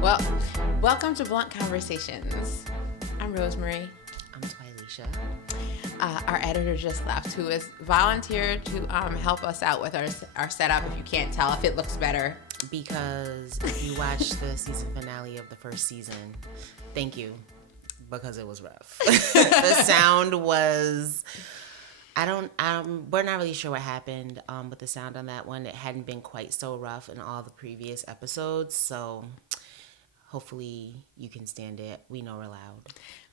Well, welcome to Blunt Conversations. I'm RoseMarie. I'm Twilisha. Our editor just left, who has volunteered to help us out with our setup. If you can't tell, if it looks better, Because if you watched the season finale of the first season, thank you, because it was rough. The sound was, we're not really sure what happened with the sound on that one. It hadn't been quite so rough in all the previous episodes, so hopefully you can stand it. We know we're loud.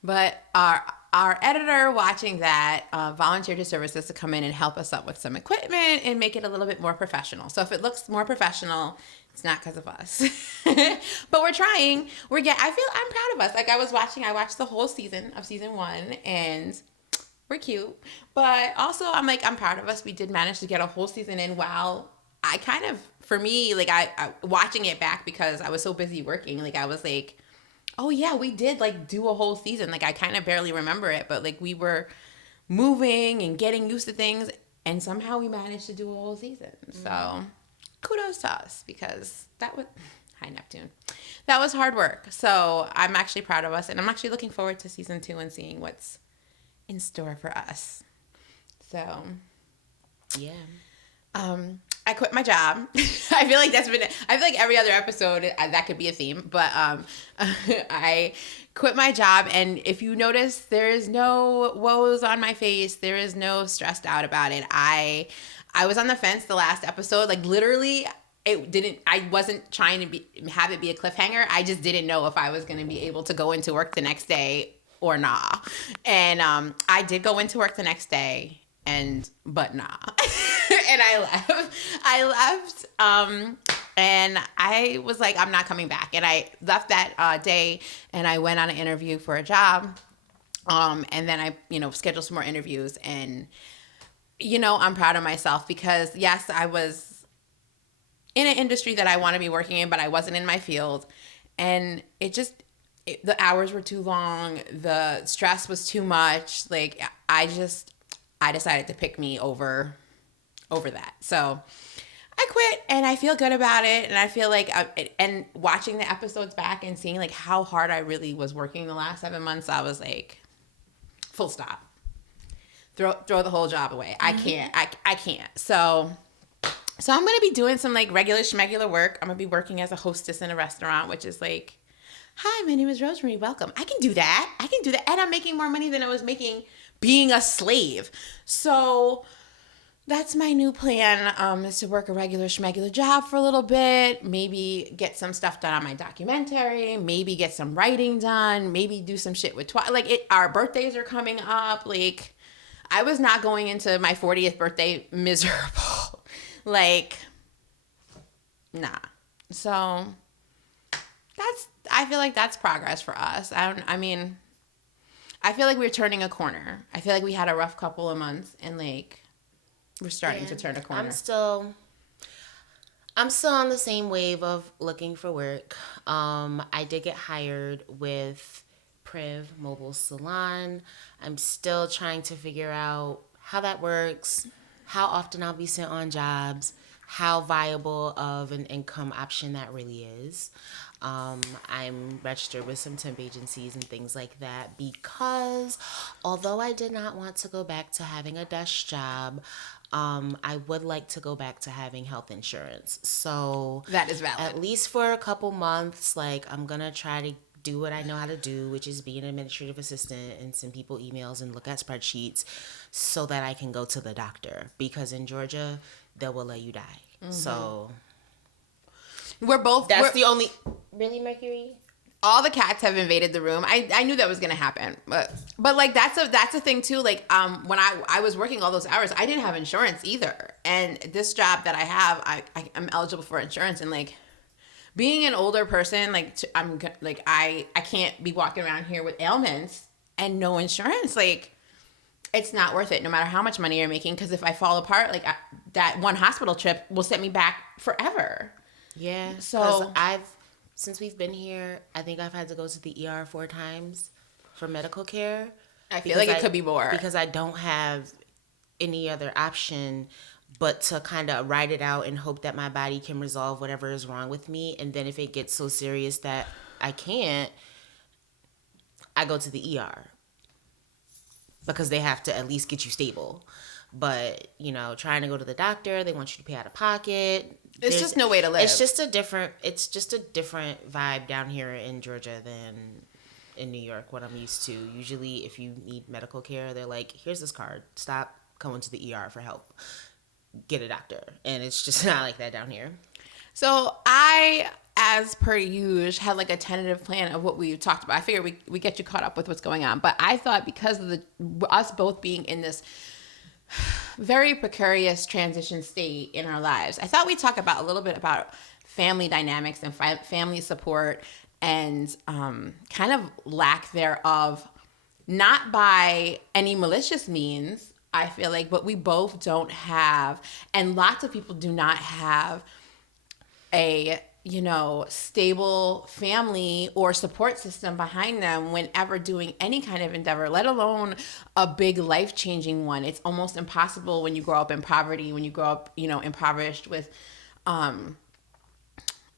but our editor watching that volunteered his services to come in and help us up with some equipment and make it a little bit more professional. So if it looks more professional, it's not because of us. But we're trying. I'm proud of us. Like I watched the whole season of season 1, and we're cute. But also I'm proud of us. We did manage to get a whole season in while I kind of, for me, like I watching it back because I was so busy working, like I was like, oh yeah, we did like do a whole season. Like I kind of barely remember it, but like we were moving and getting used to things, and somehow we managed to do a whole season. So kudos to us, because that was, hi Neptune, that was hard work. So I'm actually proud of us, and I'm actually looking forward to season 2 and seeing what's in store for us. So Yeah. I quit my job. I feel like every other episode that could be a theme, but I quit my job, and if you notice, there is no woes on my face. There is no stressed out about it. I was on the fence the last episode, like literally. I wasn't trying to have it be a cliffhanger. I just didn't know if I was going to be able to go into work the next day or not. And I did go into work the next day, but nah. And I left. And I was like, I'm not coming back. And I left that day, and I went on an interview for a job. And then I, scheduled some more interviews, and, I'm proud of myself because yes, I was in an industry that I want to be working in, but I wasn't in my field. And the hours were too long. The stress was too much. Like I decided to pick me over that. So I quit, and I feel good about it. And I feel like, and watching the episodes back and seeing like how hard I really was working the last 7 months, I was like, full stop. Throw the whole job away. I can't. I can't. So I'm going to be doing some like regular schmegular work. I'm going to be working as a hostess in a restaurant, which is like, hi, my name is RoseMarie. Welcome. I can do that. And I'm making more money than I was making being a slave. So that's my new plan, is to work a regular schmegular job for a little bit, maybe get some stuff done on my documentary, maybe get some writing done, maybe do some shit with our birthdays are coming up. Like I was not going into my 40th birthday miserable. Like, nah. So I feel like that's progress for us. I feel like we're turning a corner. I feel like we had a rough couple of months, and like we're starting to turn a corner. I'm still on the same wave of looking for work. I did get hired with Priv Mobile Salon. I'm still trying to figure out how that works, how often I'll be sent on jobs, how viable of an income option that really is. I'm registered with some temp agencies and things like that, because although I did not want to go back to having a desk job, I would like to go back to having health insurance. So that is valid. At least for a couple months, like I'm going to try to do what I know how to do, which is be an administrative assistant and send people emails and look at spreadsheets so that I can go to the doctor, because in Georgia, they will let you die. Mm-hmm. So the only... Really, Mercury? All the cats have invaded the room. I knew that was gonna happen, but like that's a thing too. Like when I was working all those hours, I didn't have insurance either. And this job that I have, I'm eligible for insurance. And like being an older person, I can't be walking around here with ailments and no insurance. Like it's not worth it, no matter how much money you're making. Because if I fall apart, like that one hospital trip will set me back forever. Yeah. So since we've been here, I think I've had to go to the ER 4 times for medical care. I feel like it could be more. Because I don't have any other option but to kind of ride it out and hope that my body can resolve whatever is wrong with me. And then if it gets so serious that I can't, I go to the ER because they have to at least get you stable. But, you know, trying to go to the doctor, they want you to pay out of pocket. It's just no way to live. It's just a different vibe down here in Georgia than in New York, what I'm used to. Usually if you need medical care, they're like, here's this card. Stop going to the ER for help. Get a doctor. And it's just not like that down here. So I, as per usual, had like a tentative plan of what we talked about. I figured we get you caught up with what's going on. But I thought because of us both being in this very precarious transition state in our lives, I thought we'd talk about a little bit about family dynamics and family support and kind of lack thereof, not by any malicious means, I feel like, but we both don't have, and lots of people do not have a, you know, stable family or support system behind them whenever doing any kind of endeavor, let alone a big life-changing one. It's almost impossible when you grow up in poverty, when you grow up, you know, impoverished with,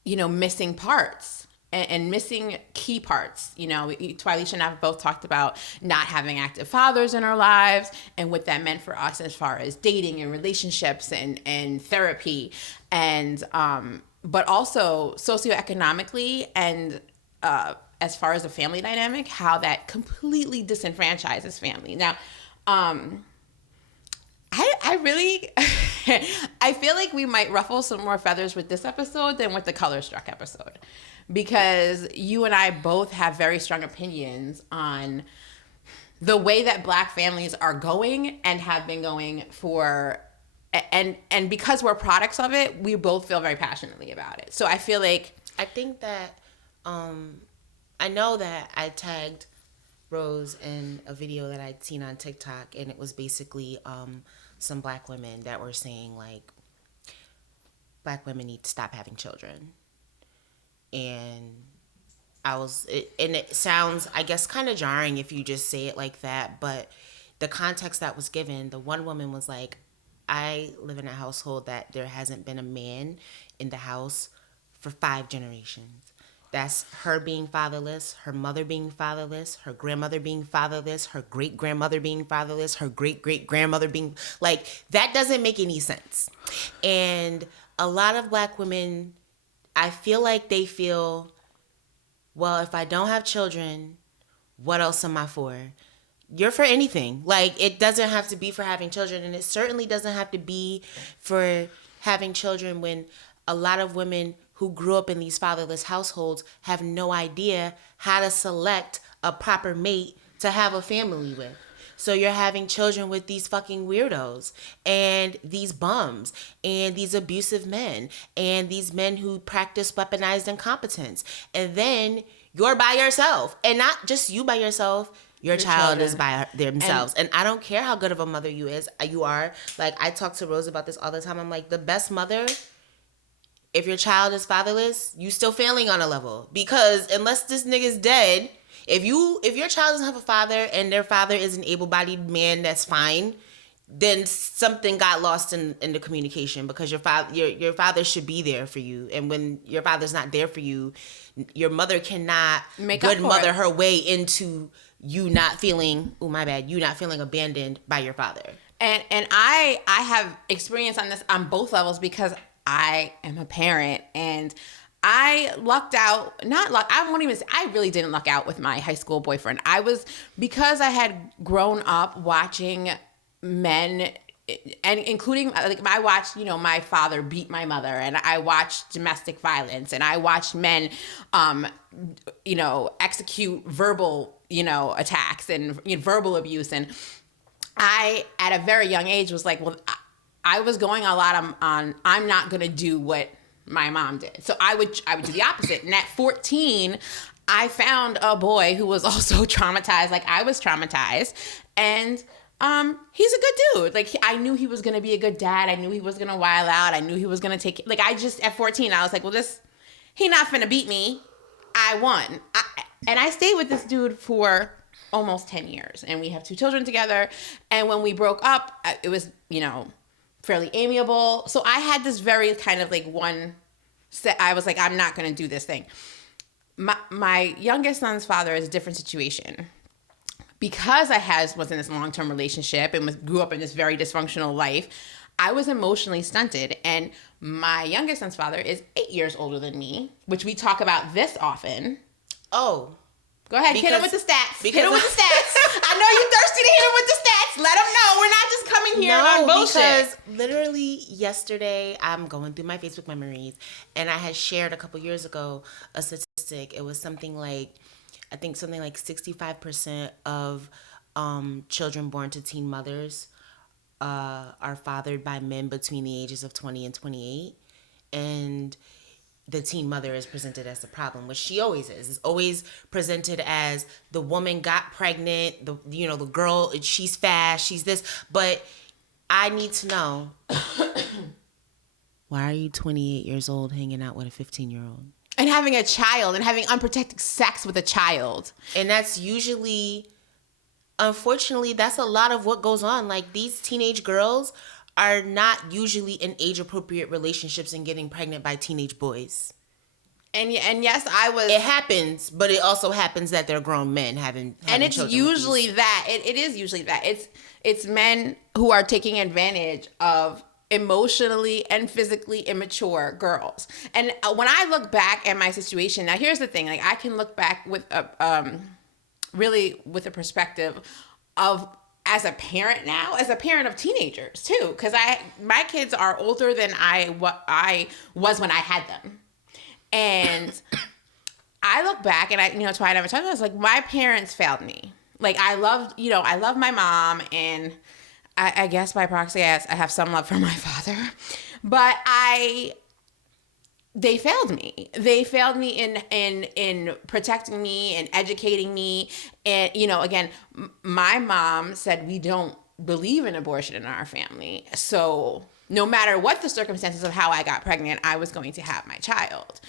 you know, missing parts and missing key parts. You know, Twilisha and I have both talked about not having active fathers in our lives and what that meant for us as far as dating and relationships and therapy and, but also socioeconomically and as far as a family dynamic, how that completely disenfranchises family. Now, I really, I feel like we might ruffle some more feathers with this episode than with the Color Struck episode, because you and I both have very strong opinions on the way that Black families are going and have been going for, and because we're products of it, we both feel very passionately about it. So I feel like, I think that, I know that I tagged Rose in a video that I'd seen on TikTok, and it was basically some Black women that were saying, like, Black women need to stop having children. And it sounds, I guess, kind of jarring if you just say it like that, but the context that was given, the one woman was like, I live in a household that there hasn't been a man in the house for 5 generations. That's her being fatherless, her mother being fatherless, her grandmother being fatherless, her great-grandmother being fatherless, her great-great-grandmother being... Like, that doesn't make any sense. And a lot of Black women, I feel like they feel, well, if I don't have children, what else am I for? You're for anything. Like, it doesn't have to be for having children, and it certainly doesn't have to be for having children when a lot of women who grew up in these fatherless households have no idea how to select a proper mate to have a family with. So you're having children with these fucking weirdos and these bums and these abusive men and these men who practice weaponized incompetence. And then you're by yourself, and not just you by yourself. Your child children is by themselves. And I don't care how good of a mother you are. Like, I talk to Rose about this all the time. I'm like, the best mother, if your child is fatherless, you still failing on a level. Because unless this nigga's dead, if your child doesn't have a father and their father is an able-bodied man that's fine, then something got lost in the communication, because your father should be there for you. And when your father's not there for you, your mother cannot good mother her way into you not feeling, you not feeling abandoned by your father. And I have experience on this on both levels, because I am a parent, and I lucked out, I really didn't luck out with my high school boyfriend. Because I had grown up watching men, and including, like, I watched, you know, my father beat my mother, and I watched domestic violence, and I watched men, you know, execute verbal, you know, attacks and, you know, verbal abuse. And I, at a very young age, was like, well, I was going a lot on I'm not going to do what my mom did. So I would do the opposite. And at 14, I found a boy who was also traumatized like I was traumatized. And he's a good dude. Like, I knew he was going to be a good dad. I knew he was going to wild out. I knew he was going to take, like, at 14, I was like, well, he not finna beat me. I won. And I stayed with this dude for almost 10 years. And we have 2 children together. And when we broke up, it was, you know, fairly amiable. So I had this very kind of like one set. I was like, I'm not going to do this thing. My youngest son's father is a different situation. Because was in this long-term relationship and grew up in this very dysfunctional life, I was emotionally stunted. And my youngest son's father is 8 years older than me, which we talk about this often. Oh. Go ahead, hit him with the stats. Hit him with the stats. I know you're thirsty to hit him with the stats. Let him know. We're not just coming here on bullshit. Because literally yesterday, I'm going through my Facebook memories, and I had shared a couple years ago a statistic. It was something like, I think something like 65% of children born to teen mothers are fathered by men between the ages of 20 and 28. And the teen mother is presented as the problem, which she always is. It's always presented as the woman got pregnant, the girl, she's fast, she's this. But I need to know, why are you 28 years old hanging out with a 15-year-old? And having a child and having unprotected sex with a child. And that's usually, unfortunately, that's a lot of what goes on. Like, these teenage girls are not usually in age-appropriate relationships and getting pregnant by teenage boys. And yes, I was. It happens, but it also happens that they're grown men having and it's usually that. It is usually that. It's men who are taking advantage of emotionally and physically immature girls. And when I look back at my situation, now here's the thing, like I can look back with a really with a perspective of as a parent now, as a parent of teenagers too, because my kids are older than I was when I had them. And I look back and that's why I never talked about it. I was like, my parents failed me. Like I loved my mom, and I guess by proxy, I have some love for my father, but they failed me. They failed me in protecting me and educating me. And, again, my mom said we don't believe in abortion in our family. So no matter what the circumstances of how I got pregnant, I was going to have my child.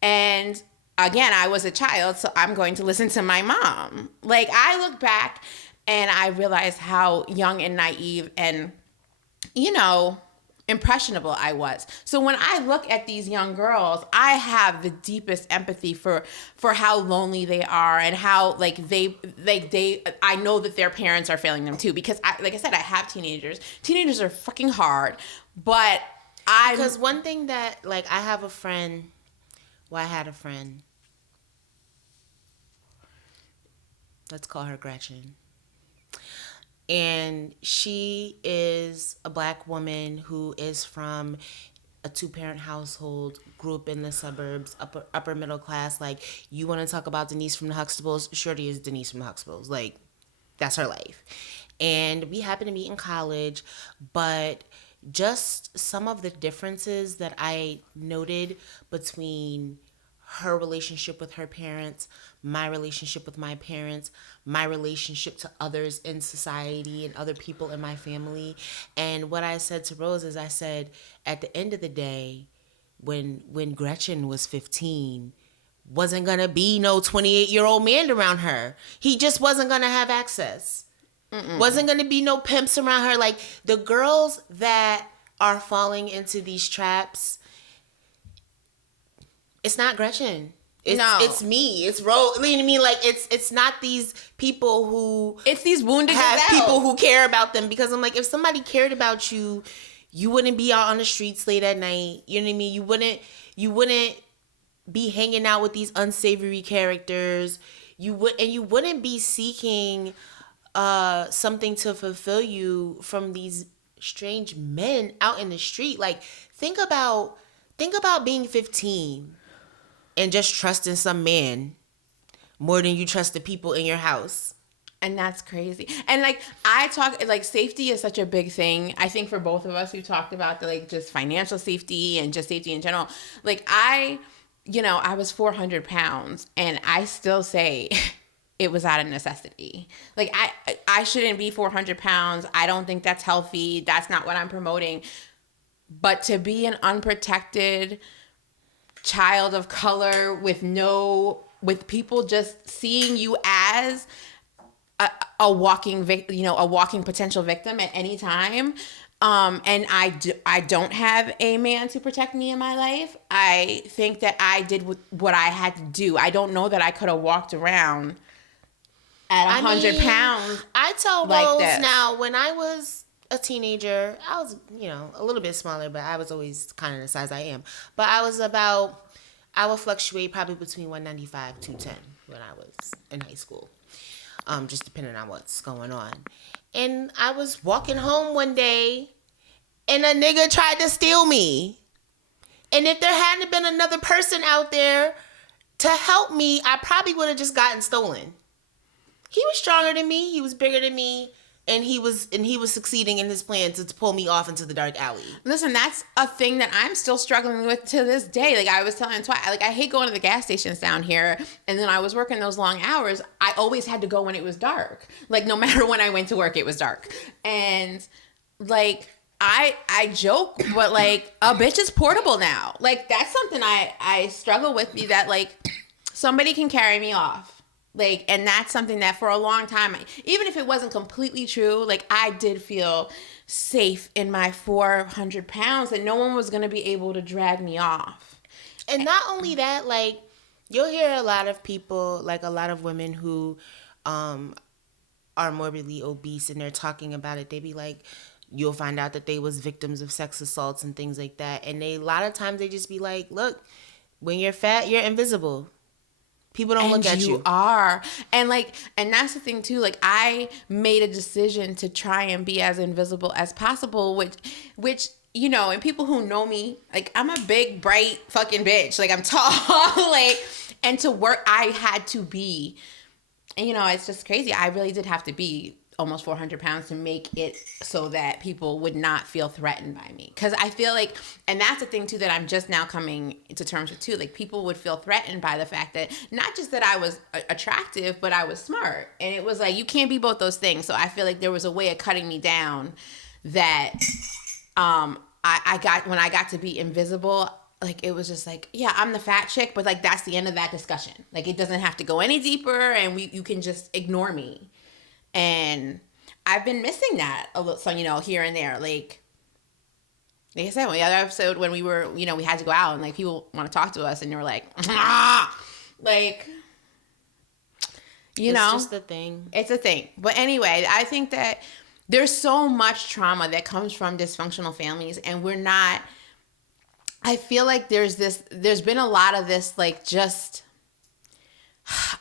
And again, I was a child, so I'm going to listen to my mom. Like I look back and I realized how young and naive and, impressionable I was. So when I look at these young girls, I have the deepest empathy for how lonely they are and how I know that their parents are failing them too, because like I said, I have teenagers. Teenagers are fucking hard, but because one thing that I had a friend. Let's call her Gretchen. And she is a Black woman who is from a 2-parent household, grew up in the suburbs, upper middle class. Like, you want to talk about Denise from the Huxtables? Shorty is Denise from the Huxtables. Like, that's her life. And we happened to meet in college, but just some of the differences that I noted between her relationship with her parents, my relationship with my parents, my relationship to others in society and other people in my family. And what I said to Rose is I said, at the end of the day, when Gretchen was 15, wasn't going to be no 28-year-old man around her. He just wasn't going to have access. Mm-mm. Wasn't going to be no pimps around her. Like, the girls that are falling into these traps, it's not Gretchen. It's me. It's Rose. I mean, it's not these people who... It's these wounded have people who care about them. Because I'm like, if somebody cared about you, you wouldn't be out on the streets late at night. You know what I mean? You wouldn't be hanging out with these unsavory characters. You wouldn't be seeking something to fulfill you from these strange men out in the street. Like, think about being 15 and just trusting some man more than you trust the people in your house. And that's crazy. And safety is such a big thing. I think for both of us who talked about just financial safety and just safety in general. I was 400 pounds and I still say it was out of necessity. I shouldn't be 400 pounds. I don't think that's healthy. That's not what I'm promoting. But to be an unprotected child of color with people just seeing you as a walking potential victim at any time, And I don't have a man to protect me in my life. I think that I did what I had to do. I don't know that I could have walked around at 100 pounds. I tell like Rose this. now, when I was a teenager, I was, a little bit smaller, but I was always kind of the size I am. But I would fluctuate probably between 195 210 when I was in high school. Just depending on what's going on. And I was walking home one day and a nigga tried to steal me. And if there hadn't been another person out there to help me, I probably would have just gotten stolen. He was stronger than me. He was bigger than me. And he was succeeding in his plan to pull me off into the dark alley. Listen, that's a thing that I'm still struggling with to this day. Like I was telling Twice, like I hate going to the gas stations down here. And then I was working those long hours. I always had to go when it was dark. Like no matter when I went to work, it was dark. And like I joke, but like a bitch is portable now. Like that's something I struggle with. Be that like somebody can carry me off. Like, and that's something that for a long time, even if it wasn't completely true, like I did feel safe in my 400 pounds that no one was going to be able to drag me off. And not only that, like you'll hear a lot of people, like a lot of women who are morbidly obese and they're talking about it. They be like, you'll find out that they was victims of sex assaults and things like that. And a lot of times they just be like, look, when you're fat, you're invisible. People don't look at you. You are. And that's the thing too. Like I made a decision to try and be as invisible as possible, which, and people who know me, like I'm a big, bright fucking bitch. Like I'm tall, and to work, I had to be, and it's just crazy. I really did have to be almost 400 pounds to make it so that people would not feel threatened by me. Because I feel like, and that's the thing too that I'm just now coming to terms with too, like people would feel threatened by the fact that not just that I was attractive, but I was smart. And it was like, you can't be both those things. So I feel like there was a way of cutting me down that I got, when I got to be invisible, like it was just like, yeah, I'm the fat chick, but like that's the end of that discussion. Like it doesn't have to go any deeper and you can just ignore me. And I've been missing that a little, so, here and there. Like I said, the other episode when we were, we had to go out and like people want to talk to us and they were like, like, it's just a thing. It's a thing. But anyway, I think that there's so much trauma that comes from dysfunctional families and I feel like there's been a lot of this, like just,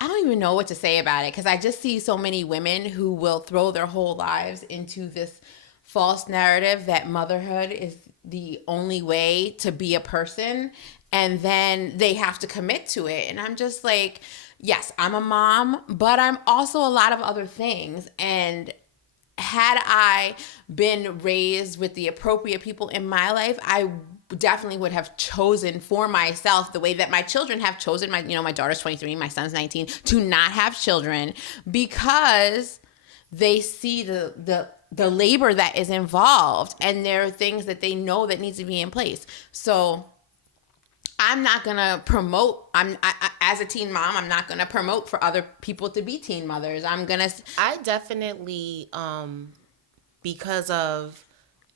I don't even know what to say about it because I just see so many women who will throw their whole lives into this false narrative that motherhood is the only way to be a person, and then they have to commit to it. And I'm just like, yes, I'm a mom, but I'm also a lot of other things. And had I been raised with the appropriate people in my life, I definitely would have chosen for myself the way that my children have chosen. My daughter's 23, my son's 19, to not have children because they see the labor that is involved and there are things that they know that needs to be in place. So I'm not going to promote, as a teen mom, I'm not going to promote for other people to be teen mothers. I definitely, because of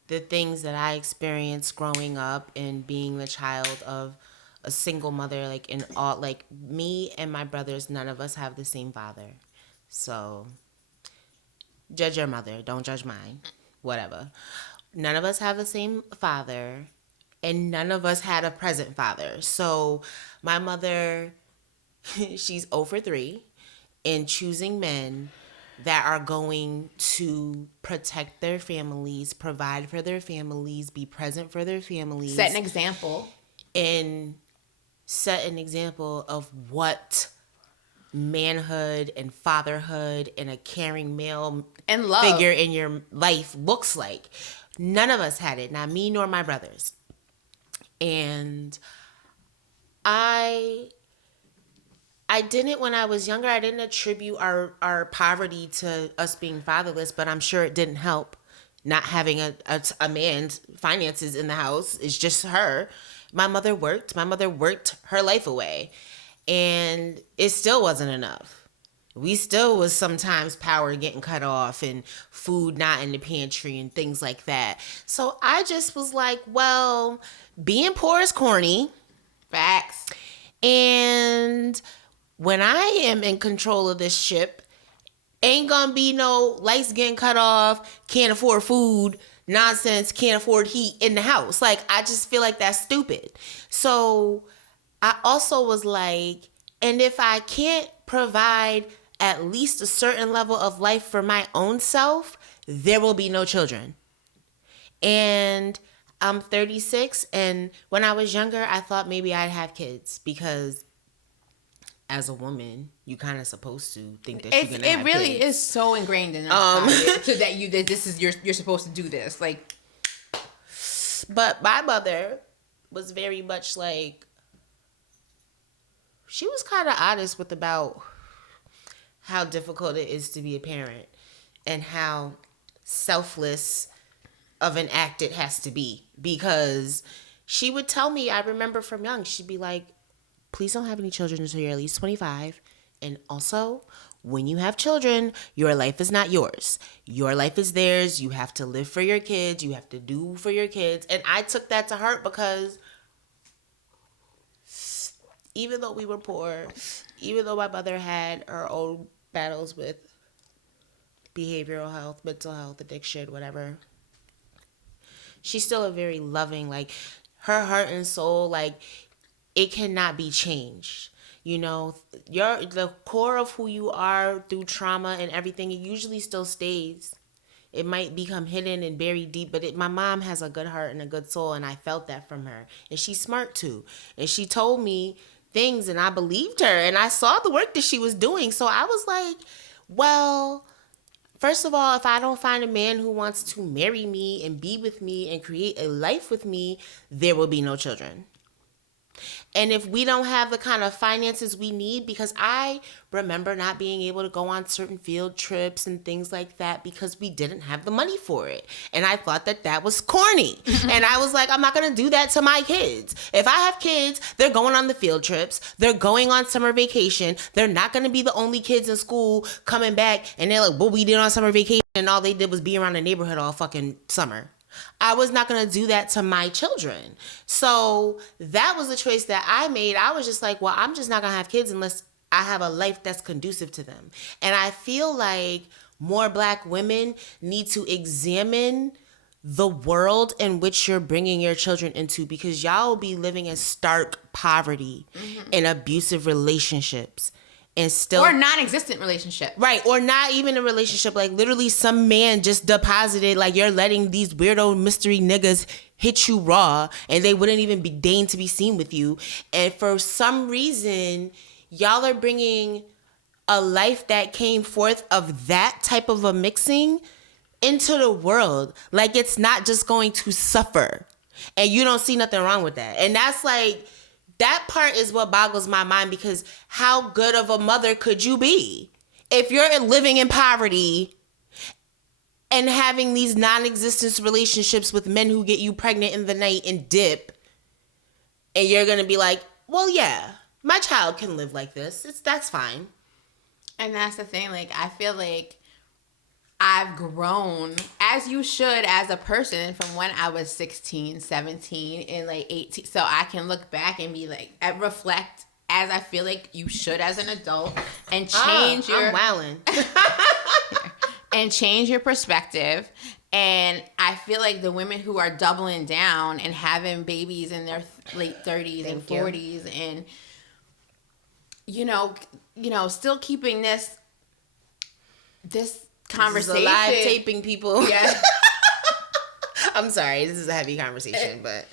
the things that I experienced growing up and being the child of a single mother, like in all, like me and my brothers, none of us have the same father. So judge your mother, don't judge mine, whatever. None of us have the same father and none of us had a present father. So my mother, she's 0 for 3 in choosing men that are going to protect their families, provide for their families, be present for their families. Set an example. And set an example of what manhood and fatherhood and a caring male and love figure in your life looks like. None of us had it, not me nor my brothers. And I didn't, when I was younger, I didn't attribute our poverty to us being fatherless, but I'm sure it didn't help not having a man's finances in the house. It's just her. My mother worked her life away, and it still wasn't enough. we still was sometimes power getting cut off and food not in the pantry and things like that. So I just was like, well, being poor is corny. Facts. And when I am in control of this ship, ain't gonna be no lights getting cut off, can't afford food, nonsense, can't afford heat in the house. Like, I just feel like that's stupid. So I also was like, and if I can't provide at least a certain level of life for my own self, there will be no children. And I'm 36, and when I was younger, I thought maybe I'd have kids because as a woman, you kind of supposed to think that you're gonna have kids. It really is so ingrained in us so that this is you're supposed to do this. Like, but my mother was very much like, she was kind of honest with about how difficult it is to be a parent and how selfless of an act it has to be. Because she would tell me, I remember from young, she'd be like, please don't have any children until you're at least 25. And also, when you have children, your life is not yours. Your life is theirs. You have to live for your kids. You have to do for your kids. And I took that to heart because even though we were poor, even though my mother had her own battles with behavioral health, mental health, addiction, whatever, she's still a very loving, like, her heart and soul, like, it cannot be changed. You know, the core of who you are through trauma and everything, it usually still stays. It might become hidden and buried deep, but my mom has a good heart and a good soul, and I felt that from her. And she's smart too. And she told me things, and I believed her, and I saw the work that she was doing. So I was like, well, first of all, if I don't find a man who wants to marry me and be with me and create a life with me, there will be no children. And if we don't have the kind of finances we need, because I remember not being able to go on certain field trips and things like that because we didn't have the money for it. And I thought that was corny. And I was like, I'm not going to do that to my kids. If I have kids, they're going on the field trips. They're going on summer vacation. They're not going to be the only kids in school coming back and they're like, what we did on summer vacation and all they did was be around the neighborhood all fucking summer. I was not going to do that to my children. So that was the choice that I made. I was just like, well, I'm just not going to have kids unless I have a life that's conducive to them. And I feel like more Black women need to examine the world in which you're bringing your children into, because y'all will be living in stark poverty in abusive relationships. And still, or non-existent relationship. Right, or not even a relationship. Like, literally some man just deposited, like, you're letting these weirdo mystery niggas hit you raw, and they wouldn't even be deigned to be seen with you. And for some reason, y'all are bringing a life that came forth of that type of a mixing into the world. Like, it's not just going to suffer. And you don't see nothing wrong with that. And that's like, that part is what boggles my mind, because how good of a mother could you be if you're living in poverty and having these non-existent relationships with men who get you pregnant in the night and dip, and you're going to be like, well, yeah, my child can live like this. That's fine. And that's the thing. Like, I feel like I've grown, as you should, as a person from when I was 16, 17, and like 18. So I can look back and be like, and reflect as I feel like you should as an adult, and change I'm wildin'. and change your perspective. And I feel like the women who are doubling down and having babies in their late 30s and 40s, and you know, still keeping this conversation. This is a live taping, people. Yeah. I'm sorry, this is a heavy conversation, but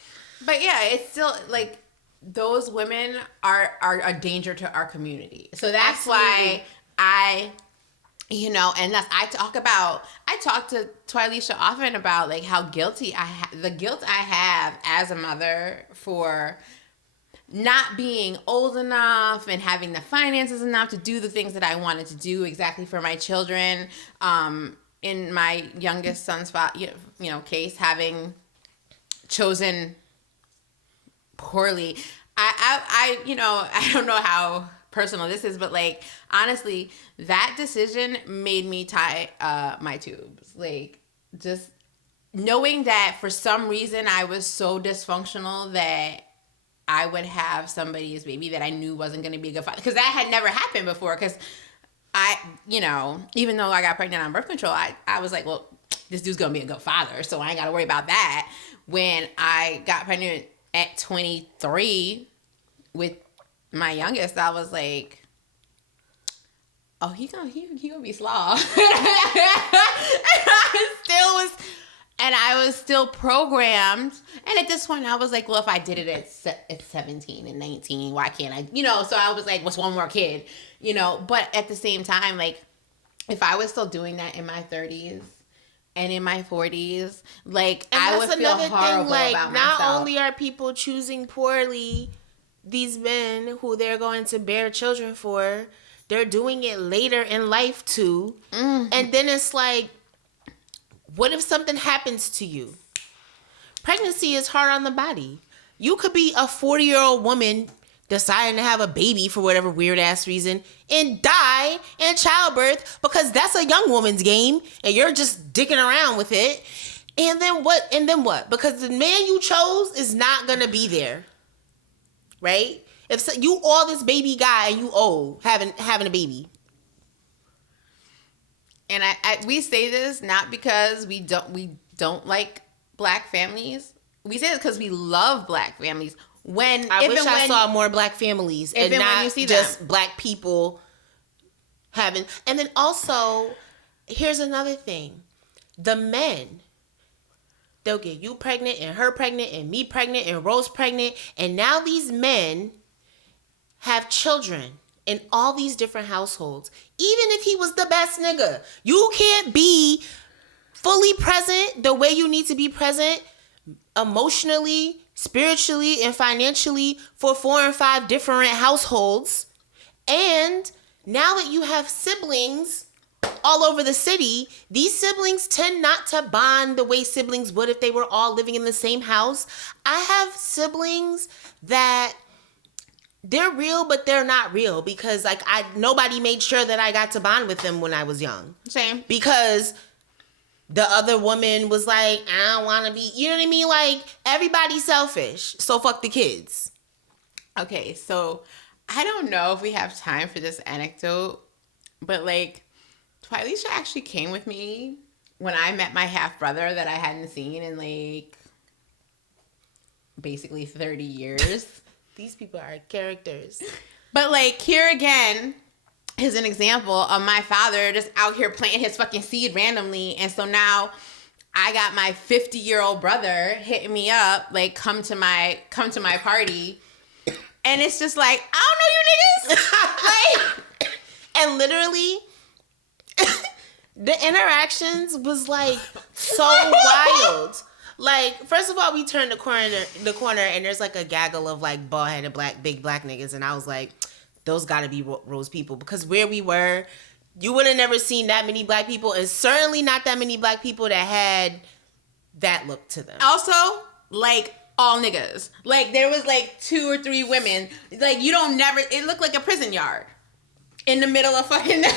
yeah, it's still like those women are a danger to our community. So that's Absolutely. why I talk to Twilisha often about like how guilty the guilt I have as a mother for not being old enough and having the finances enough to do the things that I wanted to do exactly for my children. In my youngest son's case, having chosen poorly. I don't know how personal this is, but like honestly, that decision made me tie my tubes. Like just knowing that for some reason I was so dysfunctional that I would have somebody's baby that I knew wasn't going to be a good father, because that had never happened before. Because I, even though I got pregnant on birth control, I was like, well, this dude's going to be a good father, so I ain't got to worry about that. When I got pregnant at 23 with my youngest, I was like, oh, he gonna be slaw. And I was still programmed. And at this point, I was like, well, if I did it at 17 and 19, why can't I? So I was like, what's one more kid? But at the same time, like, if I was still doing that in my 30s and in my 40s, like, I would feel horrible about myself. Not only are people choosing poorly these men who they're going to bear children for, they're doing it later in life too. And then it's like, what if something happens to you? Pregnancy is hard on the body. You could be a 40-year-old woman deciding to have a baby for whatever weird ass reason and die in childbirth because that's a young woman's game and you're just dicking around with it. And then what? Because the man you chose is not going to be there. Right? If you all this baby guy and you old having a baby. And we say this not because we don't like black families. We say this because we love black families. I wish I saw more black families and not just black people having. And then also, here's another thing: the men, they'll get you pregnant and her pregnant and me pregnant and Rose pregnant, and now these men have children in all these different households. Even if he was the best nigga, you can't be fully present the way you need to be present emotionally, spiritually, and financially for 4 and 5 different households. And now that you have siblings all over the city, these siblings tend not to bond the way siblings would if they were all living in the same house. I have siblings that they're real, but they're not real because nobody made sure that I got to bond with them when I was young. Same. Because the other woman was like, I don't want to be, you know what I mean? Like, everybody's selfish. So fuck the kids. Okay, so I don't know if we have time for this anecdote, but like, Twilisha actually came with me when I met my half brother that I hadn't seen in like basically 30 years. These people are characters. But like, here again is an example of my father just out here planting his fucking seed randomly. And so now I got my 50-year-old brother hitting me up, like, come to my party. And it's just like, I don't know you niggas. Like, and literally, the interactions was like so wild. Like, first of all, we turned the corner and there's like a gaggle of like bald-headed big black niggas. And I was like, those gotta be Rose people. Because where we were, you would have never seen that many black people, and certainly not that many black people that had that look to them. Also, like, all niggas. Like, there was like 2 or 3 women. Like, it looked like a prison yard. In the middle of fucking fucking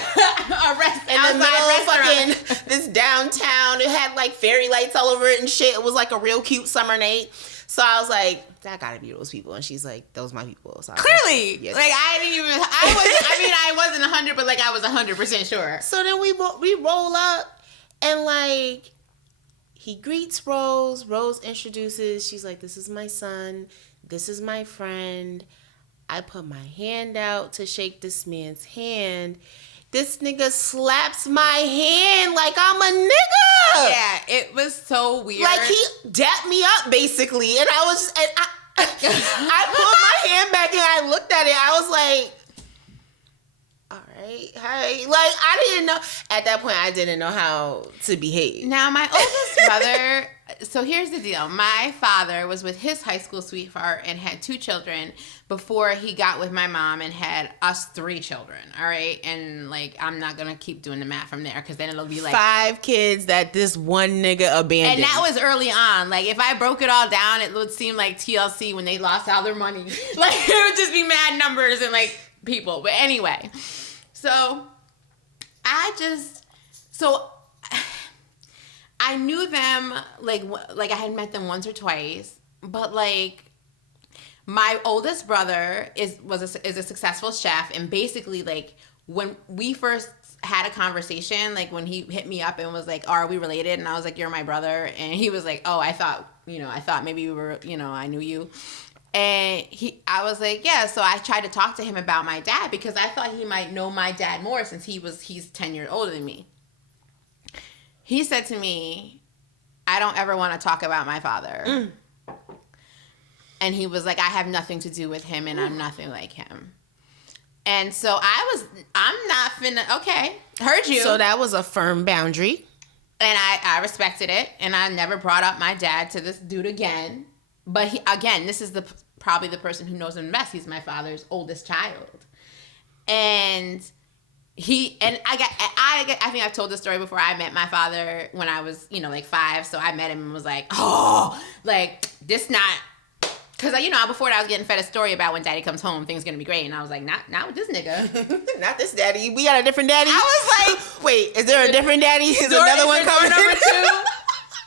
this downtown. It had like fairy lights all over it and shit. It was like a real cute summer night. So I was like, that gotta be those people. And she's like, those my people. So clearly. Like, yeah, like, I wasn't 100, but like I was 100% sure. So then we roll up and like, he greets Rose. Rose introduces. She's like, this is my son. This is my friend. I put my hand out to shake this man's hand. This nigga slaps my hand like I'm a nigga. Yeah, it was so weird. Like, he dapped me up, basically. And I put my hand back and I looked at it. I was like, all right, hi. Like, I didn't know. At that point, I didn't know how to behave. Now, my oldest brother, So here's the deal. My father was with his high school sweetheart and had 2 children before he got with my mom and had us 3 children. All right. And like, I'm not going to keep doing the math from there because then it'll be like 5 kids that this one nigga abandoned. And that was early on. Like, if I broke it all down, it would seem like TLC when they lost all their money. Like, it would just be mad numbers and like people. But anyway, so I knew them like I had met them once or twice, but like my oldest brother is a successful chef, and basically like when we first had a conversation, like when he hit me up and was like, "Are we related?" and I was like, "You're my brother," and he was like, "Oh, I thought maybe we were, I knew you." And I was like, yeah. So I tried to talk to him about my dad because I thought he might know my dad more since he's 10 years older than me. He said to me, "I don't ever want to talk about my father." And he was like, "I have nothing to do with him and I'm nothing like him." And so I'm not finna, okay, heard you. So that was a firm boundary. And I respected it. And I never brought up my dad to this dude again. But this is probably the person who knows him best. He's my father's oldest child. And I think I've told this story before. I met my father when I was, like 5. So I met him and was like, oh, like this not, because before that I was getting fed a story about when daddy comes home, things gonna be great. And I was like, not with this nigga. Not this daddy. We got a different daddy. I was like, wait, is there a different daddy? Is another one coming? Number 2?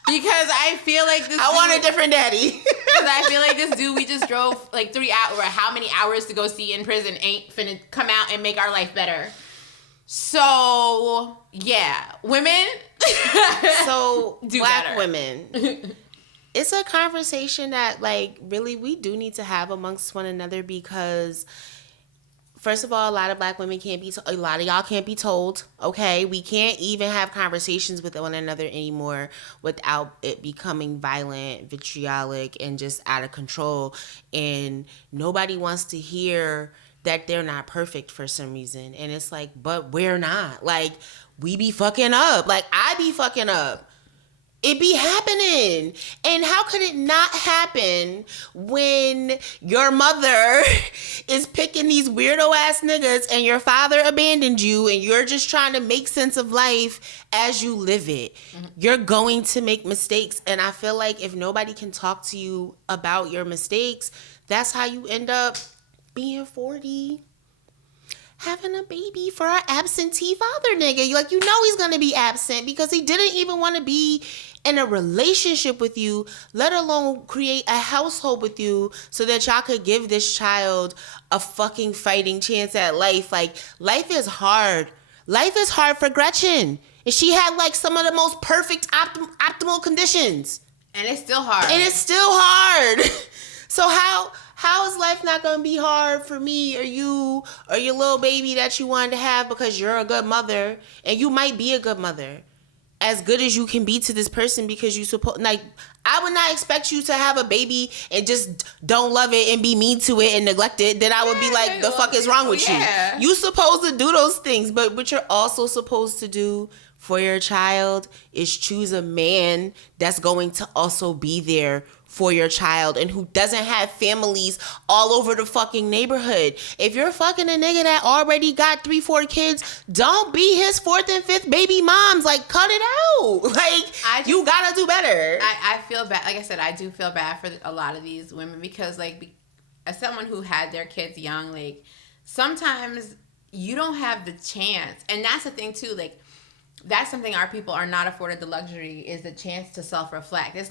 Because I feel like this I want a different daddy. Because I feel like this dude we just drove like 3 hours, or how many hours to go see in prison ain't finna come out and make our life better. So, yeah. Women. So, do black better. women. It's a conversation that, like, really we do need to have amongst one another because, first of all, a lot of black women a lot of y'all can't be told, okay? We can't even have conversations with one another anymore without it becoming violent, vitriolic, and just out of control. And nobody wants to hear that they're not perfect for some reason. And it's like, but we're not. Like, we be fucking up. Like, I be fucking up. It be happening. And how could it not happen when your mother is picking these weirdo ass niggas and your father abandoned you and you're just trying to make sense of life as you live it? Mm-hmm. You're going to make mistakes. And I feel like if nobody can talk to you about your mistakes, that's how you end up being 40. Having a baby for an absentee father nigga. Like, he's going to be absent because he didn't even want to be in a relationship with you, let alone create a household with you so that y'all could give this child a fucking fighting chance at life. Like, life is hard. Life is hard for Gretchen. And she had, like, some of the most perfect optimal conditions. And it's still hard. And it's still hard. So how is life not going to be hard for me or you or your little baby that you wanted to have because you're a good mother and you might be a good mother? As good as you can be to this person because you I would not expect you to have a baby and just don't love it and be mean to it and neglect it. Then I would be like, the fuck is wrong with you? You supposed to do those things, but what you're also supposed to do for your child is choose a man that's going to also be there for your child and who doesn't have families all over the fucking neighborhood. If you're fucking a nigga that already got 3-4 kids, don't be his 4th and 5th baby moms. Like, cut it out. Like, you gotta do better. I feel bad. Like I said, I do feel bad for a lot of these women because, like, as someone who had their kids young, like, sometimes you don't have the chance. And that's the thing, too. Like, that's something our people are not afforded the luxury, is the chance to self-reflect. It's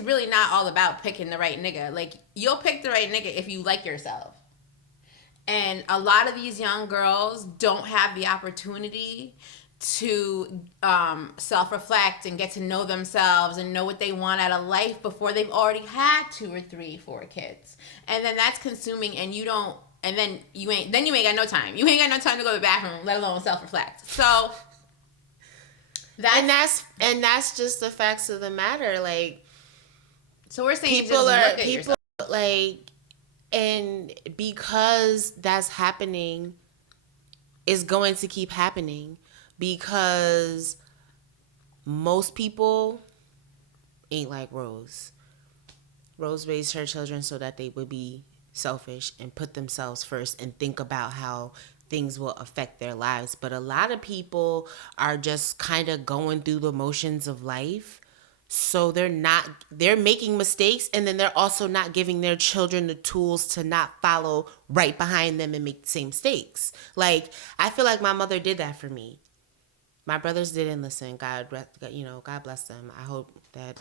really not all about picking the right nigga. Like, you'll pick the right nigga if you like yourself. And a lot of these young girls don't have the opportunity to self-reflect and get to know themselves and know what they want out of life before they've already had 2 or 3, 4 kids. And then that's consuming, and you ain't got no time. You ain't got no time to go to the bathroom, let alone self-reflect. So that's just the facts of the matter. Like, so we're saying people yourself. Like, and because that's happening, is going to keep happening because most people ain't like Rose. Rose raised her children so that they would be selfish and put themselves first and think about how things will affect their lives. But a lot of people are just kind of going through the motions of life. So they're making mistakes, and then they're also not giving their children the tools to not follow right behind them and make the same mistakes. Like, I feel like my mother did that for me. My brothers didn't listen. God bless them. I hope that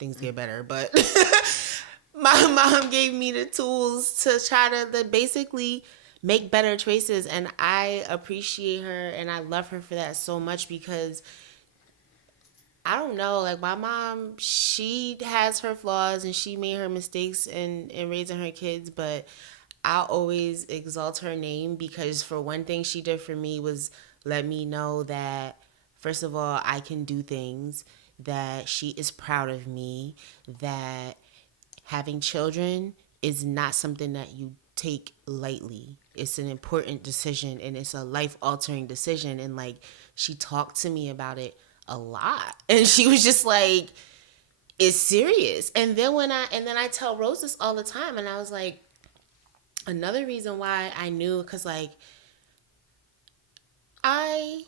things get better. But my mom gave me the tools to try to basically make better choices. And I appreciate her and I love her for that so much, because I don't know, like, my mom, she has her flaws and she made her mistakes in raising her kids, but I'll always exalt her name, because for one thing she did for me was let me know that, first of all, I can do things, that she is proud of me, that having children is not something that you take lightly. It's an important decision and it's a life-altering decision. And like, she talked to me about it a lot. And she was just like, it's serious. And then I tell Rose this all the time, and I was like, another reason why I knew, because like, I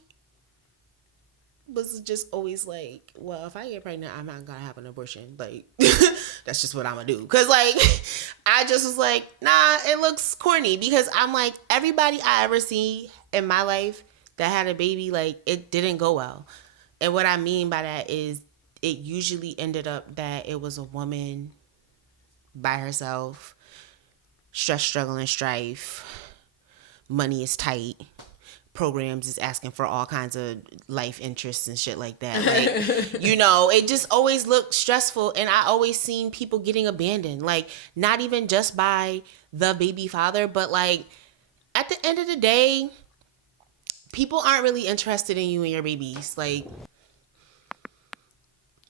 was just always like, well, if I get pregnant, I'm not gonna have an abortion. Like, that's just what I'm gonna do. Cause like, I just was like, nah, it looks corny, because I'm like, everybody I ever see in my life that had a baby, like, it didn't go well. And what I mean by that is, it usually ended up that it was a woman by herself, stress, struggle, and strife. Money is tight. Programs is asking for all kinds of life interests and shit like that. Like, you know, it just always looked stressful. And I always seen people getting abandoned. Like, not even just by the baby father, but like, at the end of the day, people aren't really interested in you and your babies. Like,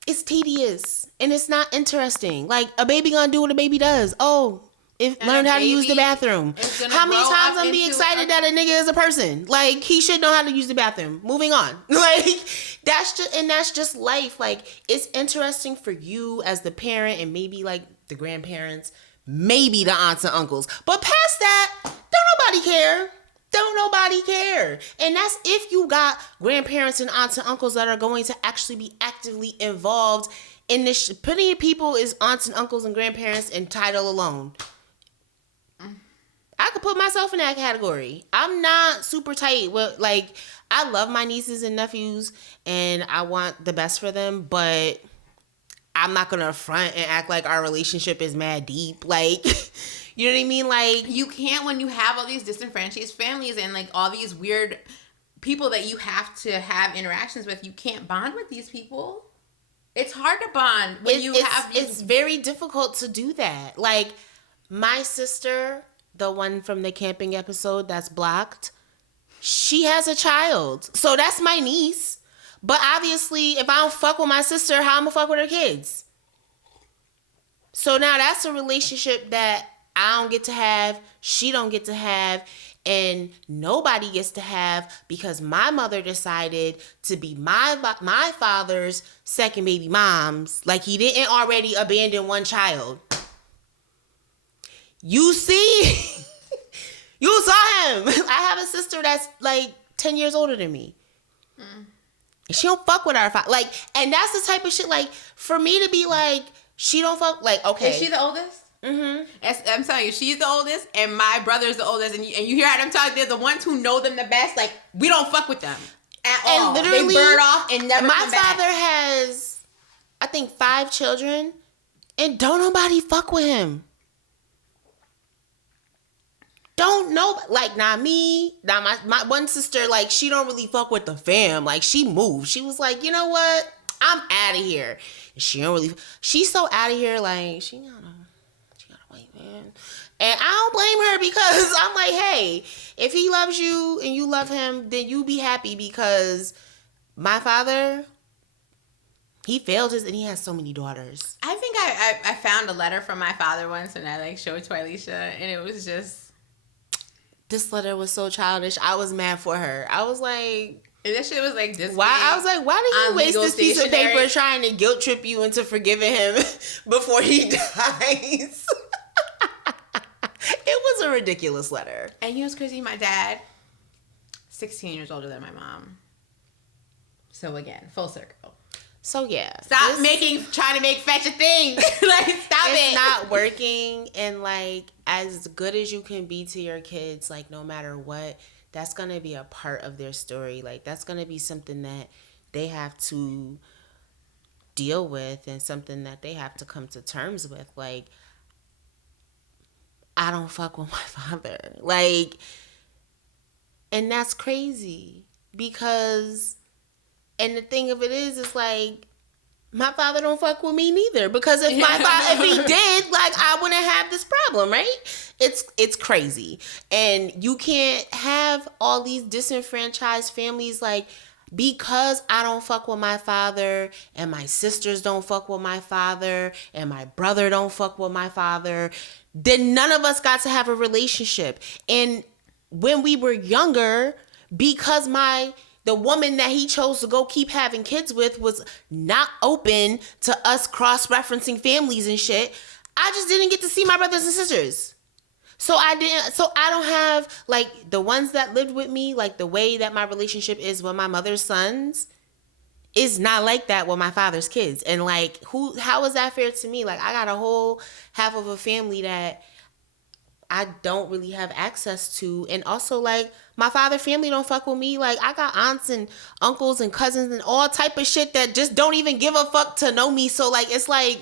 it's tedious and it's not interesting. Like, a baby gonna do what a baby does. Oh, learn how to use the bathroom. How many times I'm be excited that a nigga is a person? Like, he should know how to use the bathroom. Moving on. Like, that's just life. Like, it's interesting for you as the parent and maybe like the grandparents, maybe the aunts and uncles. But past that, don't nobody care. Don't nobody care. And that's if you got grandparents and aunts and uncles that are going to actually be actively involved in this. Plenty of people is aunts and uncles and grandparents in title alone. I could put myself in that category. I'm not super tight. Well, like, I love my nieces and nephews and I want the best for them, but I'm not gonna front and act like our relationship is mad deep. Like, you know what I mean? Like, you can't, when you have all these disenfranchised families and like all these weird people that you have to have interactions with, you can't bond with these people. It's hard to bond when it's very difficult to do that. Like, my sister, the one from the camping episode that's blocked, she has a child. So that's my niece. But obviously, if I don't fuck with my sister, how I'm gonna fuck with her kids? So now that's a relationship that I don't get to have, she don't get to have, and nobody gets to have, because my mother decided to be my father's second baby moms, like he didn't already abandon one child. You see? You saw him. I have a sister that's like 10 years older than me. And she don't fuck with our father. Like, and that's the type of shit, like, for me to be like, she don't fuck, like, okay. Is she the oldest? Mm-hmm. I'm telling you, she's the oldest, and my brother's the oldest, and you hear them talk. They're the ones who know them the best. Like, we don't fuck with them at all. And literally, they burn off and never come back. My father has, I think, 5 children, and don't nobody fuck with him. Don't know, like, not me, not my one sister, like, she don't really fuck with the fam. Like, she moved. She was like, you know what? I'm out of here. She don't really, she's so out of here, like, she got a white man. And I don't blame her, because I'm like, hey, if he loves you and you love him, then you be happy, because my father, he failed and he has so many daughters. I think I found a letter from my father once, and I like showed Twilisha, and it was just, this letter was so childish. I was mad for her. I was like, And that shit was like this. Why? I was like, why did he waste this piece of paper trying to guilt trip you into forgiving him before he dies? It was a ridiculous letter. And he was crazy. My dad, 16 years older than my mom. So again, full circle. So yeah. Stop trying to make fetch a thing. Like, stop it. It's not working. And like, as good as you can be to your kids, like no matter what, that's going to be a part of their story. Like, that's going to be something that they have to deal with and something that they have to come to terms with. Like, I don't fuck with my father. Like, and that's crazy because, and the thing of it is like, my father don't fuck with me neither, because if my father, if he did, like, I wouldn't have this problem, right? It's crazy. And you can't have all these disenfranchised families, like, because I don't fuck with my father and my sisters don't fuck with my father and my brother don't fuck with my father, then none of us got to have a relationship. And when we were younger, because the woman that he chose to go keep having kids with was not open to us cross-referencing families and shit, I just didn't get to see my brothers and sisters. So I don't have, like, the ones that lived with me, like, the way that my relationship is with my mother's sons is not like that with my father's kids. And, like, how is that fair to me? Like, I got a whole half of a family that I don't really have access to. And also, like, my father's family don't fuck with me. Like, I got aunts and uncles and cousins and all type of shit that just don't even give a fuck to know me. So, like, it's like,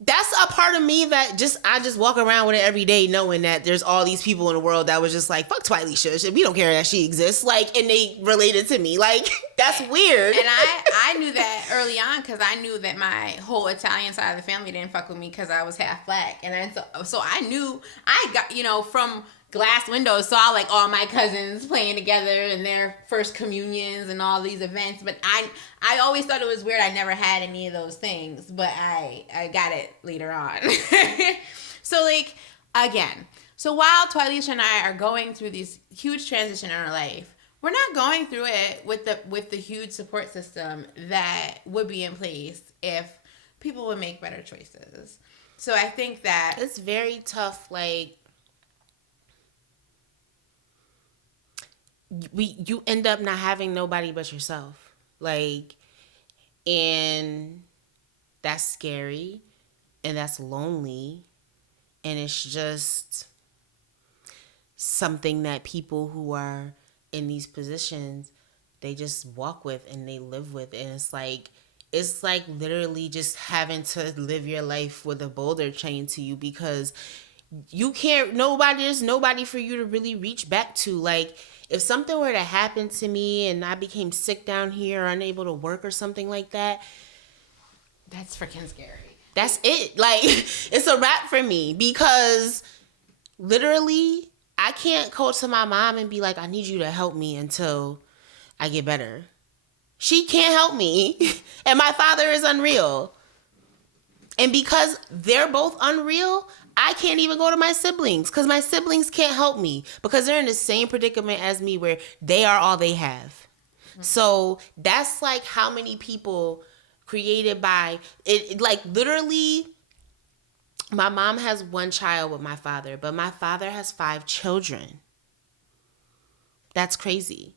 that's a part of me that I just walk around with it every day, knowing that there's all these people in the world that was just like, fuck Twilisha, we don't care that she exists, like, and they related to me. Like, that's weird. And I knew that early on, because I knew that my whole Italian side of the family didn't fuck with me because I was half black. And then so I knew, I got, from glass windows, saw like all my cousins playing together and their first communions and all these events. But I always thought it was weird. I never had any of those things, but I got it later on. So, like, again, so while Twilisha and I are going through this huge transition in our life, we're not going through it with the huge support system that would be in place if people would make better choices. So I think that it's very tough. Like, you end up not having nobody but yourself. Like, and that's scary and that's lonely, and it's just something that people who are in these positions, they just walk with and they live with. And it's like literally just having to live your life with a boulder chained to you, because you can't, there's nobody for you to really reach back to. Like, if something were to happen to me and I became sick down here, unable to work or something like that, that's freaking scary. That's it. Like, it's a wrap for me, because literally I can't go to my mom and be like, I need you to help me until I get better. She can't help me. And my father is unreal. And because they're both unreal, I can't even go to my siblings, because my siblings can't help me because they're in the same predicament as me, where they are all they have. Mm-hmm. So that's like how many people created by it. Like, literally, my mom has one child with my father, but my father has 5 children. That's crazy.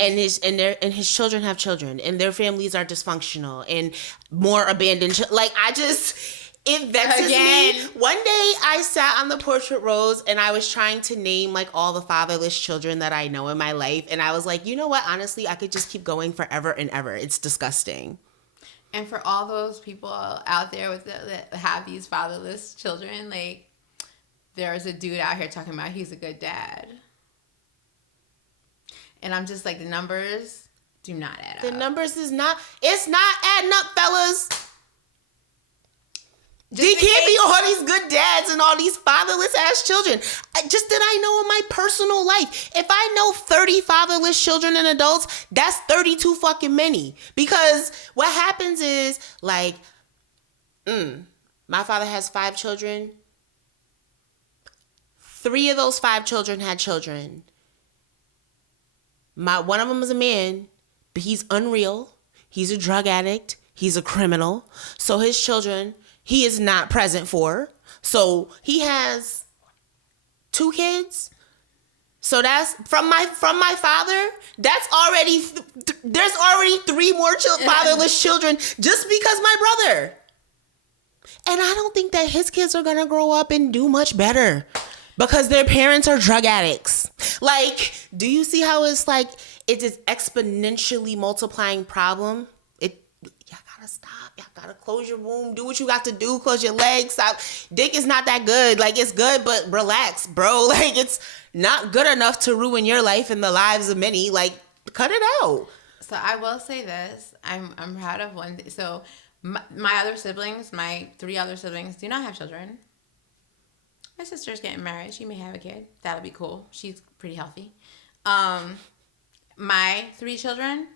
And his children have children, and their families are dysfunctional and more abandoned. Like, it vexes me. One day I sat on the porch with Rose and I was trying to name like all the fatherless children that I know in my life. And I was like, you know what? Honestly, I could just keep going forever and ever. It's disgusting. And for all those people out there that have these fatherless children, like, there's a dude out here talking about he's a good dad. And I'm just like, the numbers do not add up. The numbers it's not adding up, fellas. There can't be all these good dads and all these fatherless ass children. Just that I know in my personal life. If I know 30 fatherless children and adults, that's 32 fucking many. Because what happens is, like, my father has 5 children. 3 of those 5 children had children. One of them is a man, but he's unreal. He's a drug addict. He's a criminal. So his children, he is not present for. So he has 2 kids. So that's from my father. That's already there's already 3 more fatherless children just because my brother. And I don't think that his kids are gonna grow up and do much better because their parents are drug addicts. Like, do you see how it's like it's an exponentially multiplying problem? Y'all gotta stop. Y'all gotta close your womb. Do what you got to do. Close your legs. Stop. Dick is not that good. Like, it's good, but relax, bro. Like, it's not good enough to ruin your life and the lives of many. Like, cut it out. So I will say this. I'm proud of one thing. So my other siblings, my 3 other siblings, do not have children. My sister's getting married. She may have a kid. That'll be cool. She's pretty healthy. My 3 children,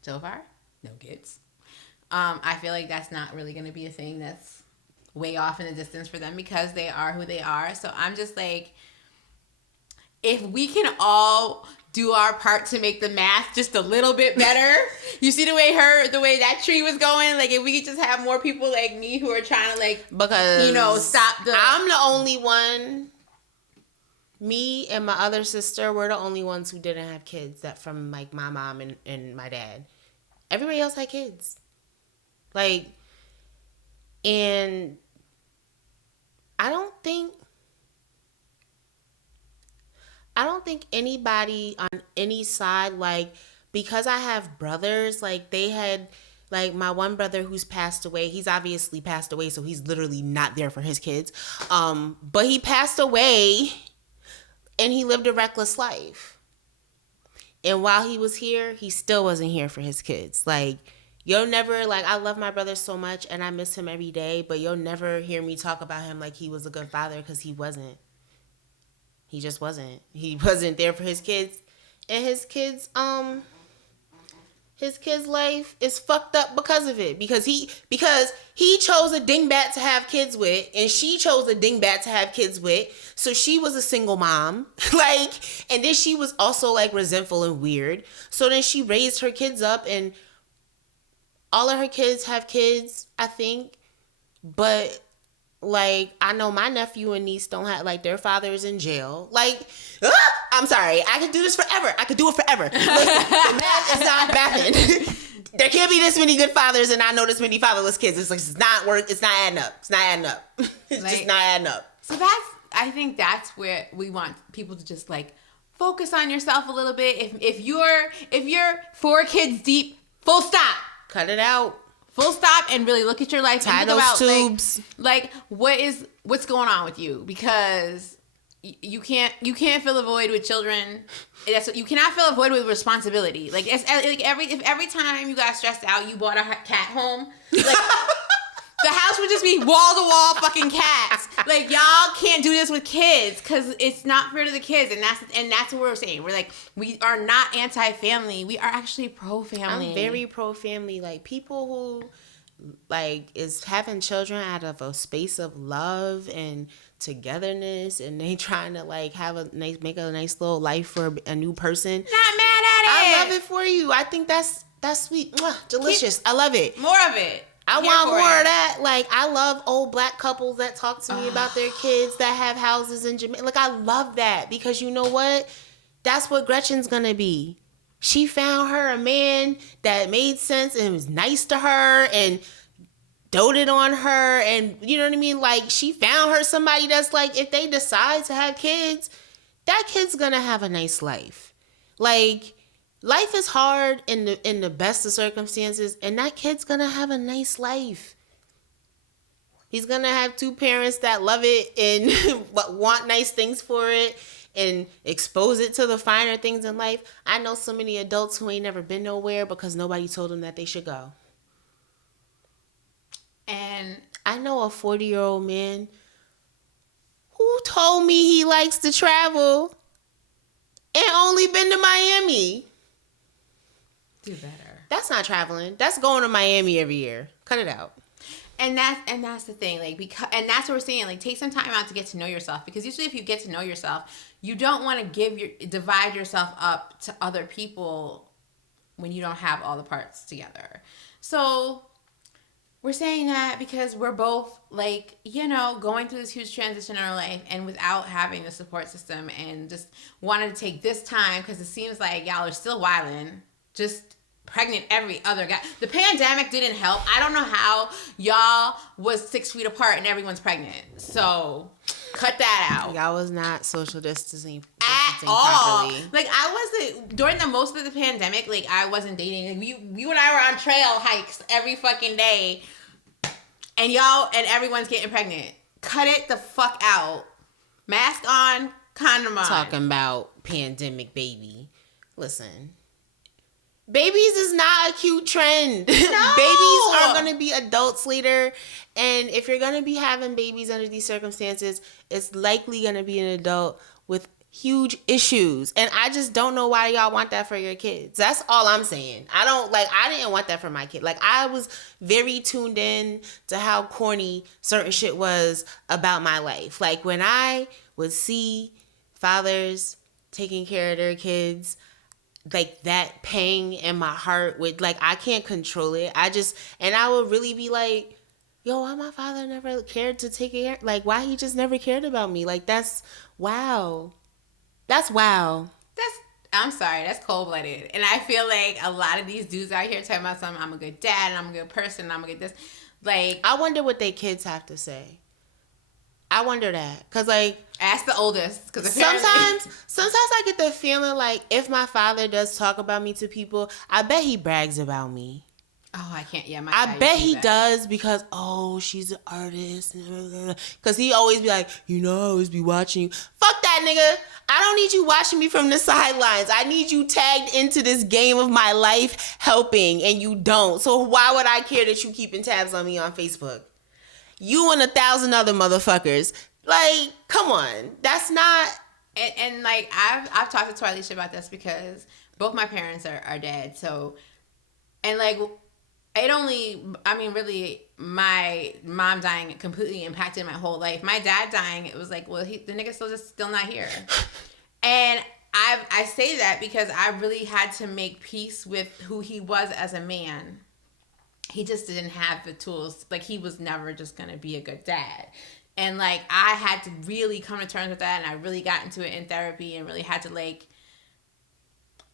so far, no kids. I feel like that's not really going to be a thing that's way off in the distance for them because they are who they are. So I'm just like, if we can all do our part to make the math just a little bit better. You see the way that tree was going? Like, if we could just have more people like me who are trying to, like, because stop I'm the only one. Me and my other sister were the only ones who didn't have kids, that from like my mom and my dad. Everybody else had kids. Like, and I don't think anybody on any side, like, because I have brothers, like, they had, like, my one brother who's passed away, he's obviously passed away, so he's literally not there for his kids. But he passed away and he lived a reckless life. And while he was here, he still wasn't here for his kids. Like, you'll never, like, I love my brother so much and I miss him every day, but you'll never hear me talk about him like he was a good father, because he wasn't. He just wasn't. He wasn't there for his kids. And his kids' life is fucked up because of it. Because he chose a dingbat to have kids with, and she chose a dingbat to have kids with. So she was a single mom. Like, and then she was also, like, resentful and weird. So then she raised her kids up, and all of her kids have kids, I think. But, like, I know my nephew and niece don't have, like, their father is in jail. Like, I'm sorry. I could do this forever. I could do it forever. Look, the math is not mathing. There can't be this many good fathers and I know this many fatherless kids. It's like, it's not adding up. It's not adding up. It's like, just not adding up. So I think that's where we want people to just, like, focus on yourself a little bit. If you're 4 kids deep, full stop. Cut it out. Full stop and really look at your life Tie and those think about tubes. like what's going on with you, because you can't fill a void with children. You cannot fill a void with responsibility. Like, it's like every time you got stressed out, you bought a cat home. Like, the house would just be wall to wall fucking cats. Like, y'all can't do this with kids because it's not fair to the kids, and that's what we're saying. We're like, we are not anti-family. We are actually pro-family. I'm very pro-family. Like, people who, like, is having children out of a space of love and togetherness, and they trying to, like, make a nice little life for a new person. Not mad at it. I love it for you. I think that's sweet. Mwah, delicious. I love it. More of it. I want more of that. Like, I love old Black couples that talk to me about their kids that have houses in Jamaica. Like, I love that, because you know what? That's what Gretchen's gonna be. She found her a man that made sense and was nice to her and doted on her, and you know what I mean? Like, she found her somebody that's like, if they decide to have kids, that kid's gonna have a nice life. Like, life is hard in the best of circumstances, and that kid's gonna have a nice life. He's gonna have 2 parents that love it and want nice things for it and expose it to the finer things in life. I know so many adults who ain't never been nowhere because nobody told them that they should go. And I know a 40-year-old man who told me he likes to travel and only been to Miami. Do better. That's not traveling. That's going to Miami every year. Cut it out. And that's the thing, like, because, and that's what we're saying, like, take some time out to get to know yourself, because usually if you get to know yourself, you don't want to divide yourself up to other people when you don't have all the parts together. So we're saying that because we're both, like, going through this huge transition in our life, and without having the support system, and just wanted to take this time, because it seems like y'all are still wilding, just pregnant every other guy. The pandemic didn't help. I don't know how y'all was 6 feet apart and everyone's pregnant. So cut that out. Y'all was not social distancing At all. properly. Like, I wasn't, during the most of the pandemic, like, I wasn't dating. Like, you and I were on trail hikes every fucking day, and everyone's getting pregnant. Cut it the fuck out. Mask on, condom on. Talking about pandemic baby. Listen. Babies is not a cute trend. No. Babies are going to be adults later. And if you're going to be having babies under these circumstances, it's likely going to be an adult with huge issues. And I just don't know why y'all want that for your kids. That's all I'm saying. I didn't want that for my kid. Like, I was very tuned in to how corny certain shit was about my life. Like, when I would see fathers taking care of their kids, like, that pang in my heart with, like, I can't control it. And I would really be like, yo, why my father never cared to take care? Like, why he just never cared about me? Like, that's wow. That's wow. I'm sorry, that's cold-blooded. And I feel like a lot of these dudes out here talking about something, I'm a good dad, and I'm a good person, and I'm a good this. Like, I wonder what their kids have to say. I wonder that. Because, like, ask the oldest. Cause sometimes I get the feeling like if my father does talk about me to people, I bet he brags about me. Oh, I can't. Yeah, I bet he does because, she's an artist. Because he always be like, I always be watching you. Fuck that, nigga. I don't need you watching me from the sidelines. I need you tagged into this game of my life helping, and you don't. So why would I care that you keeping tabs on me on Facebook? You and 1,000 other motherfuckers. Like, come on. That's not... And like, I've talked to Twilisha about this because both my parents are dead. So, and like... really, my mom dying completely impacted my whole life. My dad dying, it was like, well, the nigga's still not here. And I say that because I really had to make peace with who he was as a man. He just didn't have the tools. Like, he was never just going to be a good dad. And, like, I had to really come to terms with that, and I really got into it in therapy and really had to, like,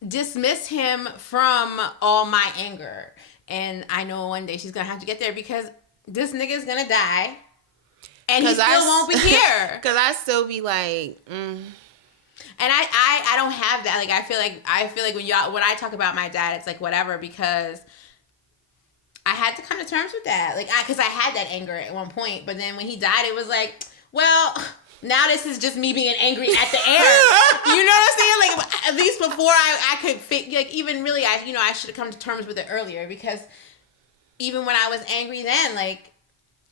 dismiss him from all my anger. And I know one day she's going to have to get there because this nigga's going to die. And he still won't be here. Because I still be like, And I don't have that. Like, I feel like when I talk about my dad, it's like whatever, because I had to come to terms with that. Like, because I had that anger at one point. But then when he died, it was like, well... Now this is just me being angry at the air. You know what I'm saying? Like, at least before I could fit, like, even really, I should have come to terms with it earlier, because even when I was angry then, like,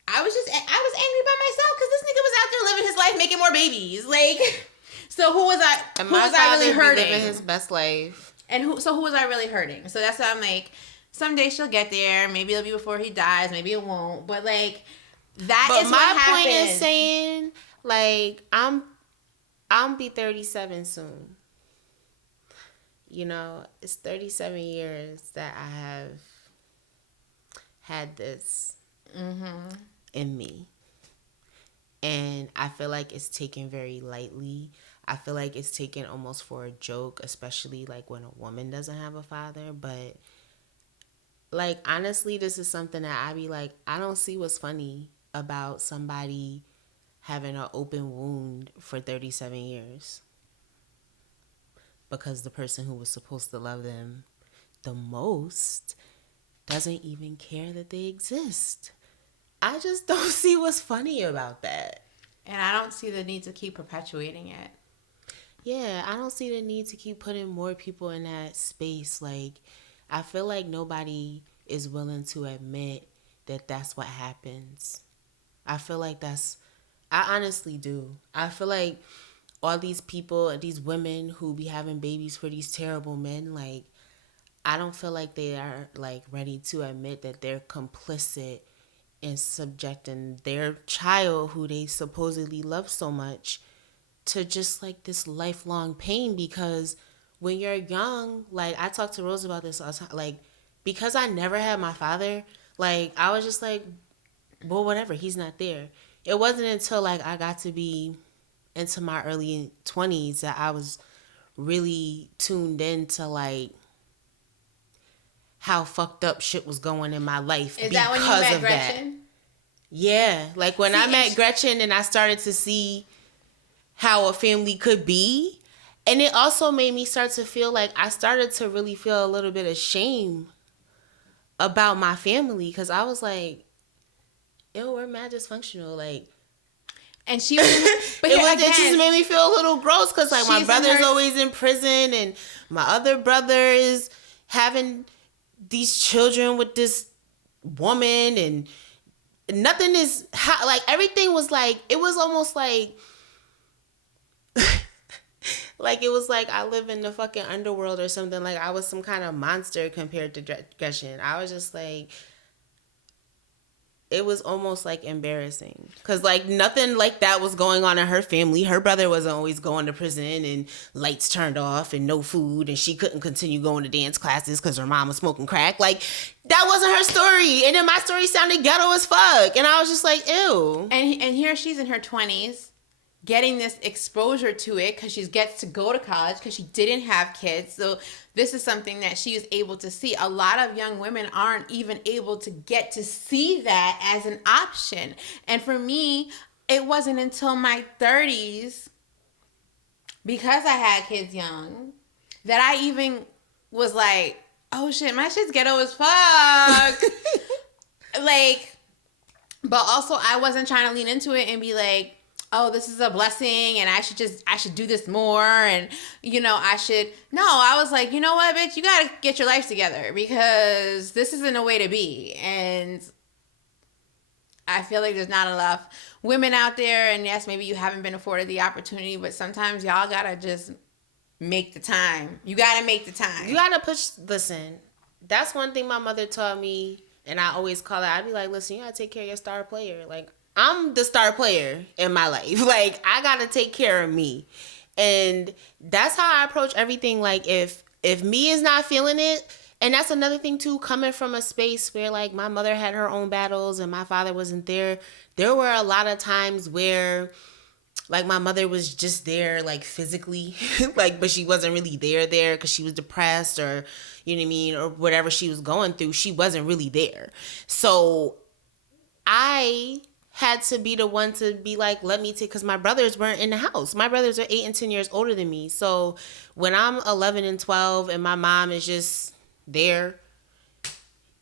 I was angry by myself because this nigga was out there living his life, making more babies. Like, so who was I really hurting? Living his best life. And who was I really hurting? So that's why I'm like, someday she'll get there. Maybe it'll be before he dies. Maybe it won't. But like, that is what happened. My point is saying, like, I'm be 37 soon. It's 37 years that I have had this in me. And I feel like it's taken very lightly. I feel like it's taken almost for a joke, especially like when a woman doesn't have a father. But like, honestly, this is something that I be like, I don't see what's funny about somebody having an open wound for 37 years. Because the person who was supposed to love them the most doesn't even care that they exist. I just don't see what's funny about that. And I don't see the need to keep perpetuating it. Yeah, I don't see the need to keep putting more people in that space. Like, I feel like nobody is willing to admit that that's what happens. I feel like I honestly do. I feel like all these people, these women who be having babies for these terrible men, like, I don't feel like they are, like, ready to admit that they're complicit and subjecting their child, who they supposedly love so much, to just like this lifelong pain. Because when you're young, like I talk to Rose about this all the time, like because I never had my father, like I was just like, well, whatever, he's not there. It wasn't until like I got to be into my early 20s that I was really tuned into like how fucked up shit was going in my life Is that because when you met of Gretchen? that. Yeah, like when I met Gretchen and I started to see how a family could be, and it also made me start to feel like I started to really feel a little bit of shame about my family, because I was like, yo, we're mad dysfunctional. Like, And she was, but it just made me feel a little gross because like my brother's always in prison and my other brother is having these children with this woman, and nothing is like everything was like, it was almost like like it was like I live in the fucking underworld or something. Like I was some kind of monster compared to Gretchen. I was just like, it was almost like embarrassing because like nothing like that was going on in her family. Her brother wasn't always going to prison and lights turned off and no food, and she couldn't continue going to dance classes because her mom was smoking crack. Like that wasn't her story, and then my story sounded ghetto as fuck, and I was just like, ew. And here she's in her 20s getting this exposure to it because she gets to go to college because she didn't have kids. So this is something that she is able to see. A lot of young women aren't even able to get to see that as an option. And for me, it wasn't until my 30s, because I had kids young, that I even was like, oh shit, my shit's ghetto as fuck. Like, but also I wasn't trying to lean into it and be like, oh, this is a blessing and I should do this more, and I was like, you know what, bitch, you gotta get your life together because this isn't a way to be. And I feel like there's not enough women out there, and yes, maybe you haven't been afforded the opportunity, but sometimes y'all gotta just make the time. You gotta make the time. You gotta listen, that's one thing my mother taught me, and I always call her. I'd be like, listen, you gotta take care of your star player. Like, I'm the star player in my life. Like, I gotta take care of me. And that's how I approach everything. Like, if me is not feeling it, and that's another thing too, coming from a space where like my mother had her own battles and my father wasn't there. There were a lot of times where like my mother was just there like physically, like, but she wasn't really there because she was depressed, or you know what I mean, or whatever she was going through. She wasn't really there. So I had to be the one to be like, let me take, because my brothers weren't in the house. My brothers are 8 and 10 years older than me. So when I'm 11 and 12 and my mom is just there,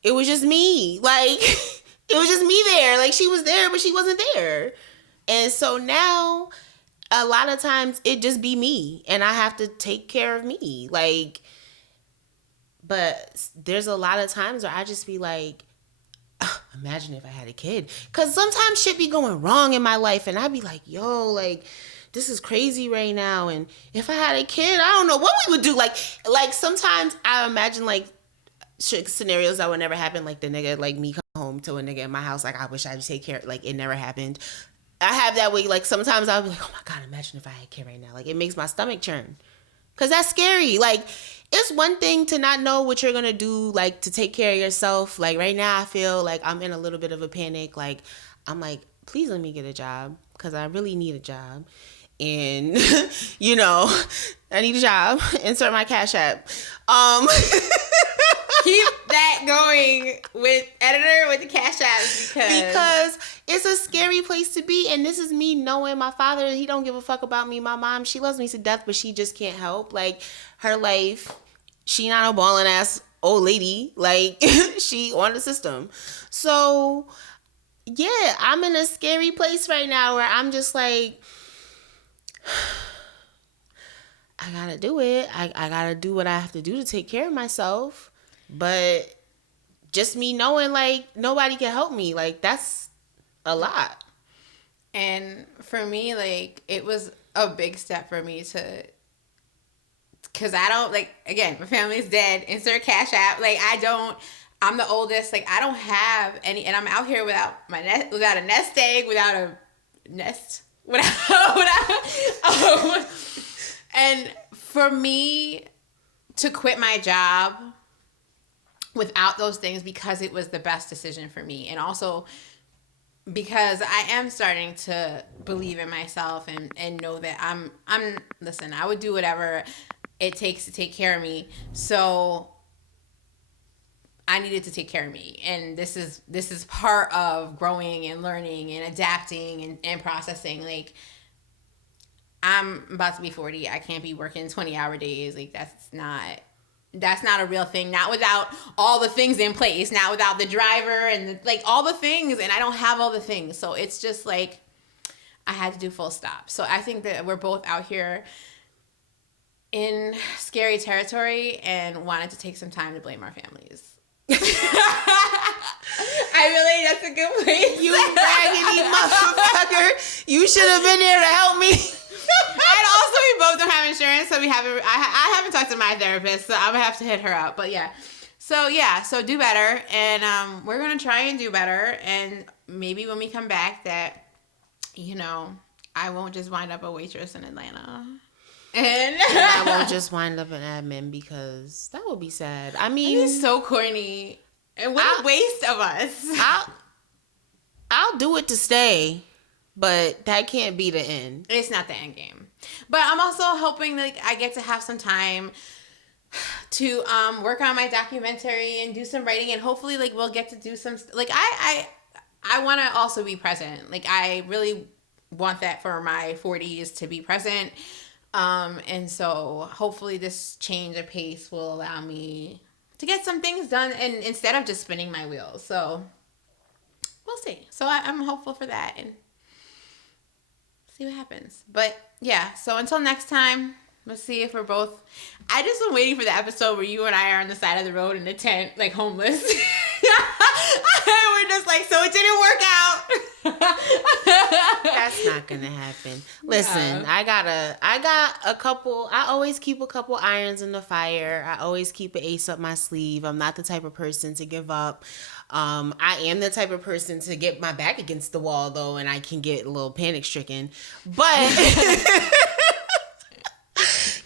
it was just me. Like, it was just me there. Like, she was there, but she wasn't there. And so now, a lot of times, it just be me. And I have to take care of me. Like, but there's a lot of times where I just be like, imagine if I had a kid. Because sometimes shit be going wrong in my life. And I'd be like, yo, like, this is crazy right now. And if I had a kid, I don't know what we would do. Like sometimes I imagine, like, scenarios that would never happen. Like, the nigga, like, me come home to a nigga in my house. Like, I wish I'd take care. Like, it never happened. I have that way. Like, sometimes I'll be like, oh, my God, imagine if I had a kid right now. Like, it makes my stomach churn. Because that's scary. Like, it's one thing to not know what you're going to do, like, to take care of yourself. Like, right now, I feel like I'm in a little bit of a panic. Like, I'm like, please let me get a job, because I really need a job. And, you know, I need a job. Insert my Cash App. Keep that going with editor with the Cash App, because it's a scary place to be. And this is me knowing my father, he don't give a fuck about me. My mom, she loves me to death, but she just can't help. Like, her life, she not a balling ass old lady. Like, she on the system. So yeah, I'm in a scary place right now where I'm just like, I gotta do it. I gotta do what I have to do to take care of myself. But just me knowing, like, nobody can help me, like, that's a lot. And for me, like, it was a big step for me to, because I don't, like, again, my family's dead, insert Cash App. Like, I I'm the oldest. Like, I don't have any, and I'm out here without without a nest egg, without a nest, and for me to quit my job without those things, because it was the best decision for me, and also because I am starting to believe in myself and know that listen, I would do whatever it takes to take care of me. So I needed to take care of me. And this is part of growing and learning and adapting and processing. Like, I'm about to be 40. I can't be working 20-hour days. Like, that's not a real thing. Not without all the things in place. Not without the driver and all the things. And I don't have all the things. So it's just like, I had to do full stop. So I think that we're both out here in scary territory and wanted to take some time to blame our families. I feel like that's a good place. You raggedy motherfucker. You should have been there to help me. And also, we both don't have insurance, so I haven't talked to my therapist, so I'm gonna have to hit her up. But yeah, so do better, and we're gonna try and do better, and maybe when we come back, that I won't just wind up a waitress in Atlanta, and I won't just wind up an admin, because that would be sad. I mean, it's so corny, and what a waste of us. I'll do it to stay. But that can't be the end. It's not the end game. But I'm also hoping that I get to have some time to work on my documentary and do some writing, and hopefully we'll get to do some I want to also be present. Like, I really want that for my 40s, to be present. And so hopefully this change of pace will allow me to get some things done, and instead of just spinning my wheels. So we'll see. So I'm hopeful for that, and see what happens. But yeah, so until next time, let's see if we're both. I just am waiting for the episode where you and I are on the side of the road in a tent, homeless. We're just so it didn't work out. That's not gonna happen. Listen, no. I got a couple. I always keep a couple irons in the fire. I always keep an ace up my sleeve. I'm not the type of person to give up. I am the type of person to get my back against the wall, though, and I can get a little panic stricken. But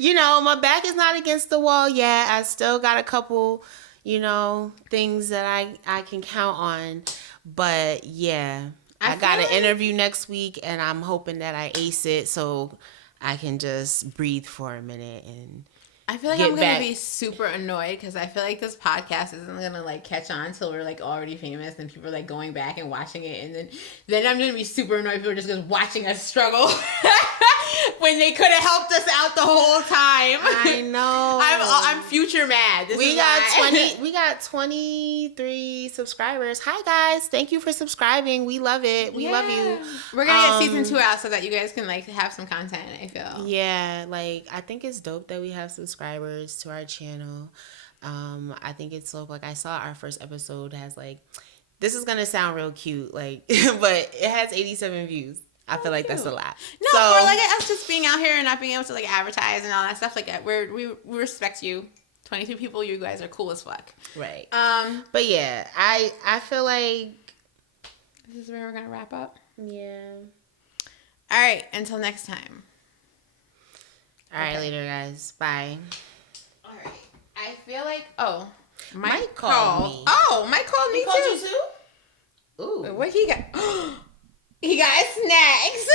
my back is not against the wall yet. I still got a couple, things that I can count on. But yeah, I got an interview next week, and I'm hoping that I ace it so I can just breathe for a minute and. I feel like I'm going to be super annoyed, because I feel like this podcast isn't going to catch on until we're already famous and people are going back and watching it, and then I'm going to be super annoyed if people are just watching us struggle when they could have helped us out the whole time. I know. I'm future mad. We got 23 subscribers. Hi guys, thank you for subscribing. We love it. We love you. We're going to get season 2 out so that you guys can have some content, I feel. Yeah, I think it's dope that we have subscribers to our channel. I think it's so I saw our first episode has this is gonna sound real cute, but it has 87 views. I feel like that's a lot. No, so, for us just being out here and not being able to advertise and all that stuff we respect you. 22 people, you guys are cool as fuck. Right. But yeah, I feel like this is where we're gonna wrap up. Yeah. All right. Until next time. All right, later, guys. Bye. All right. I feel like, Mike called me. Oh, Mike called me too. Called you too? Ooh. What he got? He got snacks.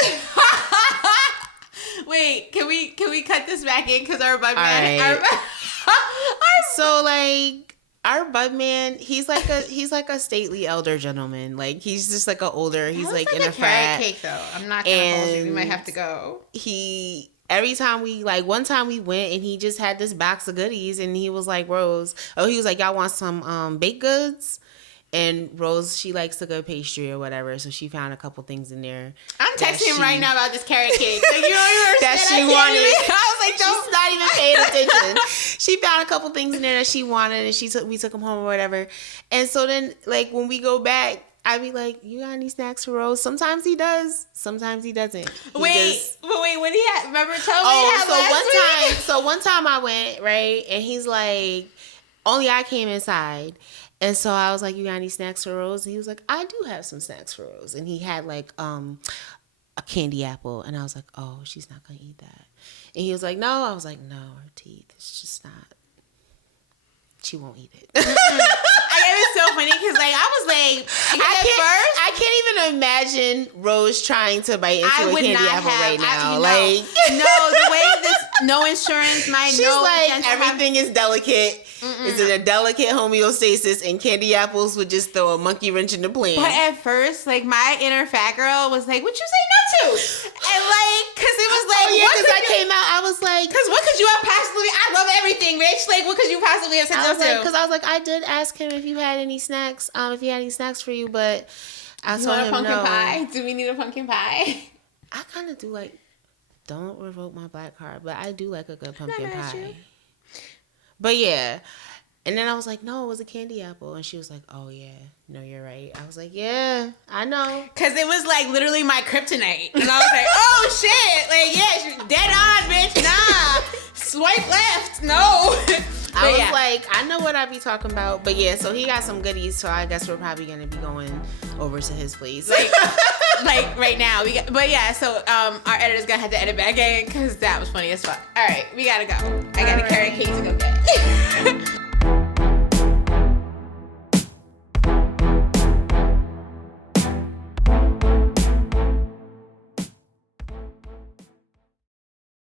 Wait, can we cut this back in, because our bud man. Right. So our bud man, he's like a stately elder gentleman. He's just an older. He's in a frat. Cake though. I'm not gonna hold you. We might have to go. Every time we one time we went, and he just had this box of goodies, and he was like, Rose, he was like, y'all want some baked goods? And Rose, she likes a good pastry or whatever, so she found a couple things in there. I'm texting him right now about this carrot cake. You don't even that she wanted. I was like, she's not even paying attention. She found a couple things in there that she wanted, and we took them home or whatever. And so then, when we go back, I'd be like, you got any snacks for Rose? Sometimes he does. Sometimes he doesn't. Wait, when he had, remember, tell me he had last week? So one time I went, right, and he's like, only I came inside. And so I was like, you got any snacks for Rose? And he was like, I do have some snacks for Rose. And he had like a candy apple. And I was like, oh, she's not going to eat that. And he was like, no. I was like, no, her teeth. It's just not. She won't eat it. It was so funny because like I was like, I can't even imagine Rose trying to bite into a candy apple right now. The way this no insurance, she's like everything is delicate. It's in a delicate homeostasis, and candy apples would just throw a monkey wrench in the plan. But at first, like my inner fat girl was like, "What you say no to?" And like, because it was like, because I came out, I was like, because what could you have possibly? I love everything, bitch. Like, what could you possibly have said no to? Because I was like, I did ask him if you had any snacks, if he had any snacks for you, but I told him no. Pumpkin pie? Do we need a pumpkin pie? I kind of do like. Don't revoke my black card, but I do like a good pumpkin pie. But yeah. And then I was like, no, it was a candy apple. And she was like, oh, yeah. No, you're right. I was like, yeah, I know. Because it was like literally my kryptonite. And I was like, oh, shit. Like, yeah, you're dead on, bitch. Nah. Swipe left. No. I was like, I know what I be talking about. But yeah, so he got some goodies. So I guess we're probably going to be going over to his place. Like right now. But yeah, so our editor's going to have to edit back in because that was funny as fuck. All right, we got to go. I got to carry Kate to go get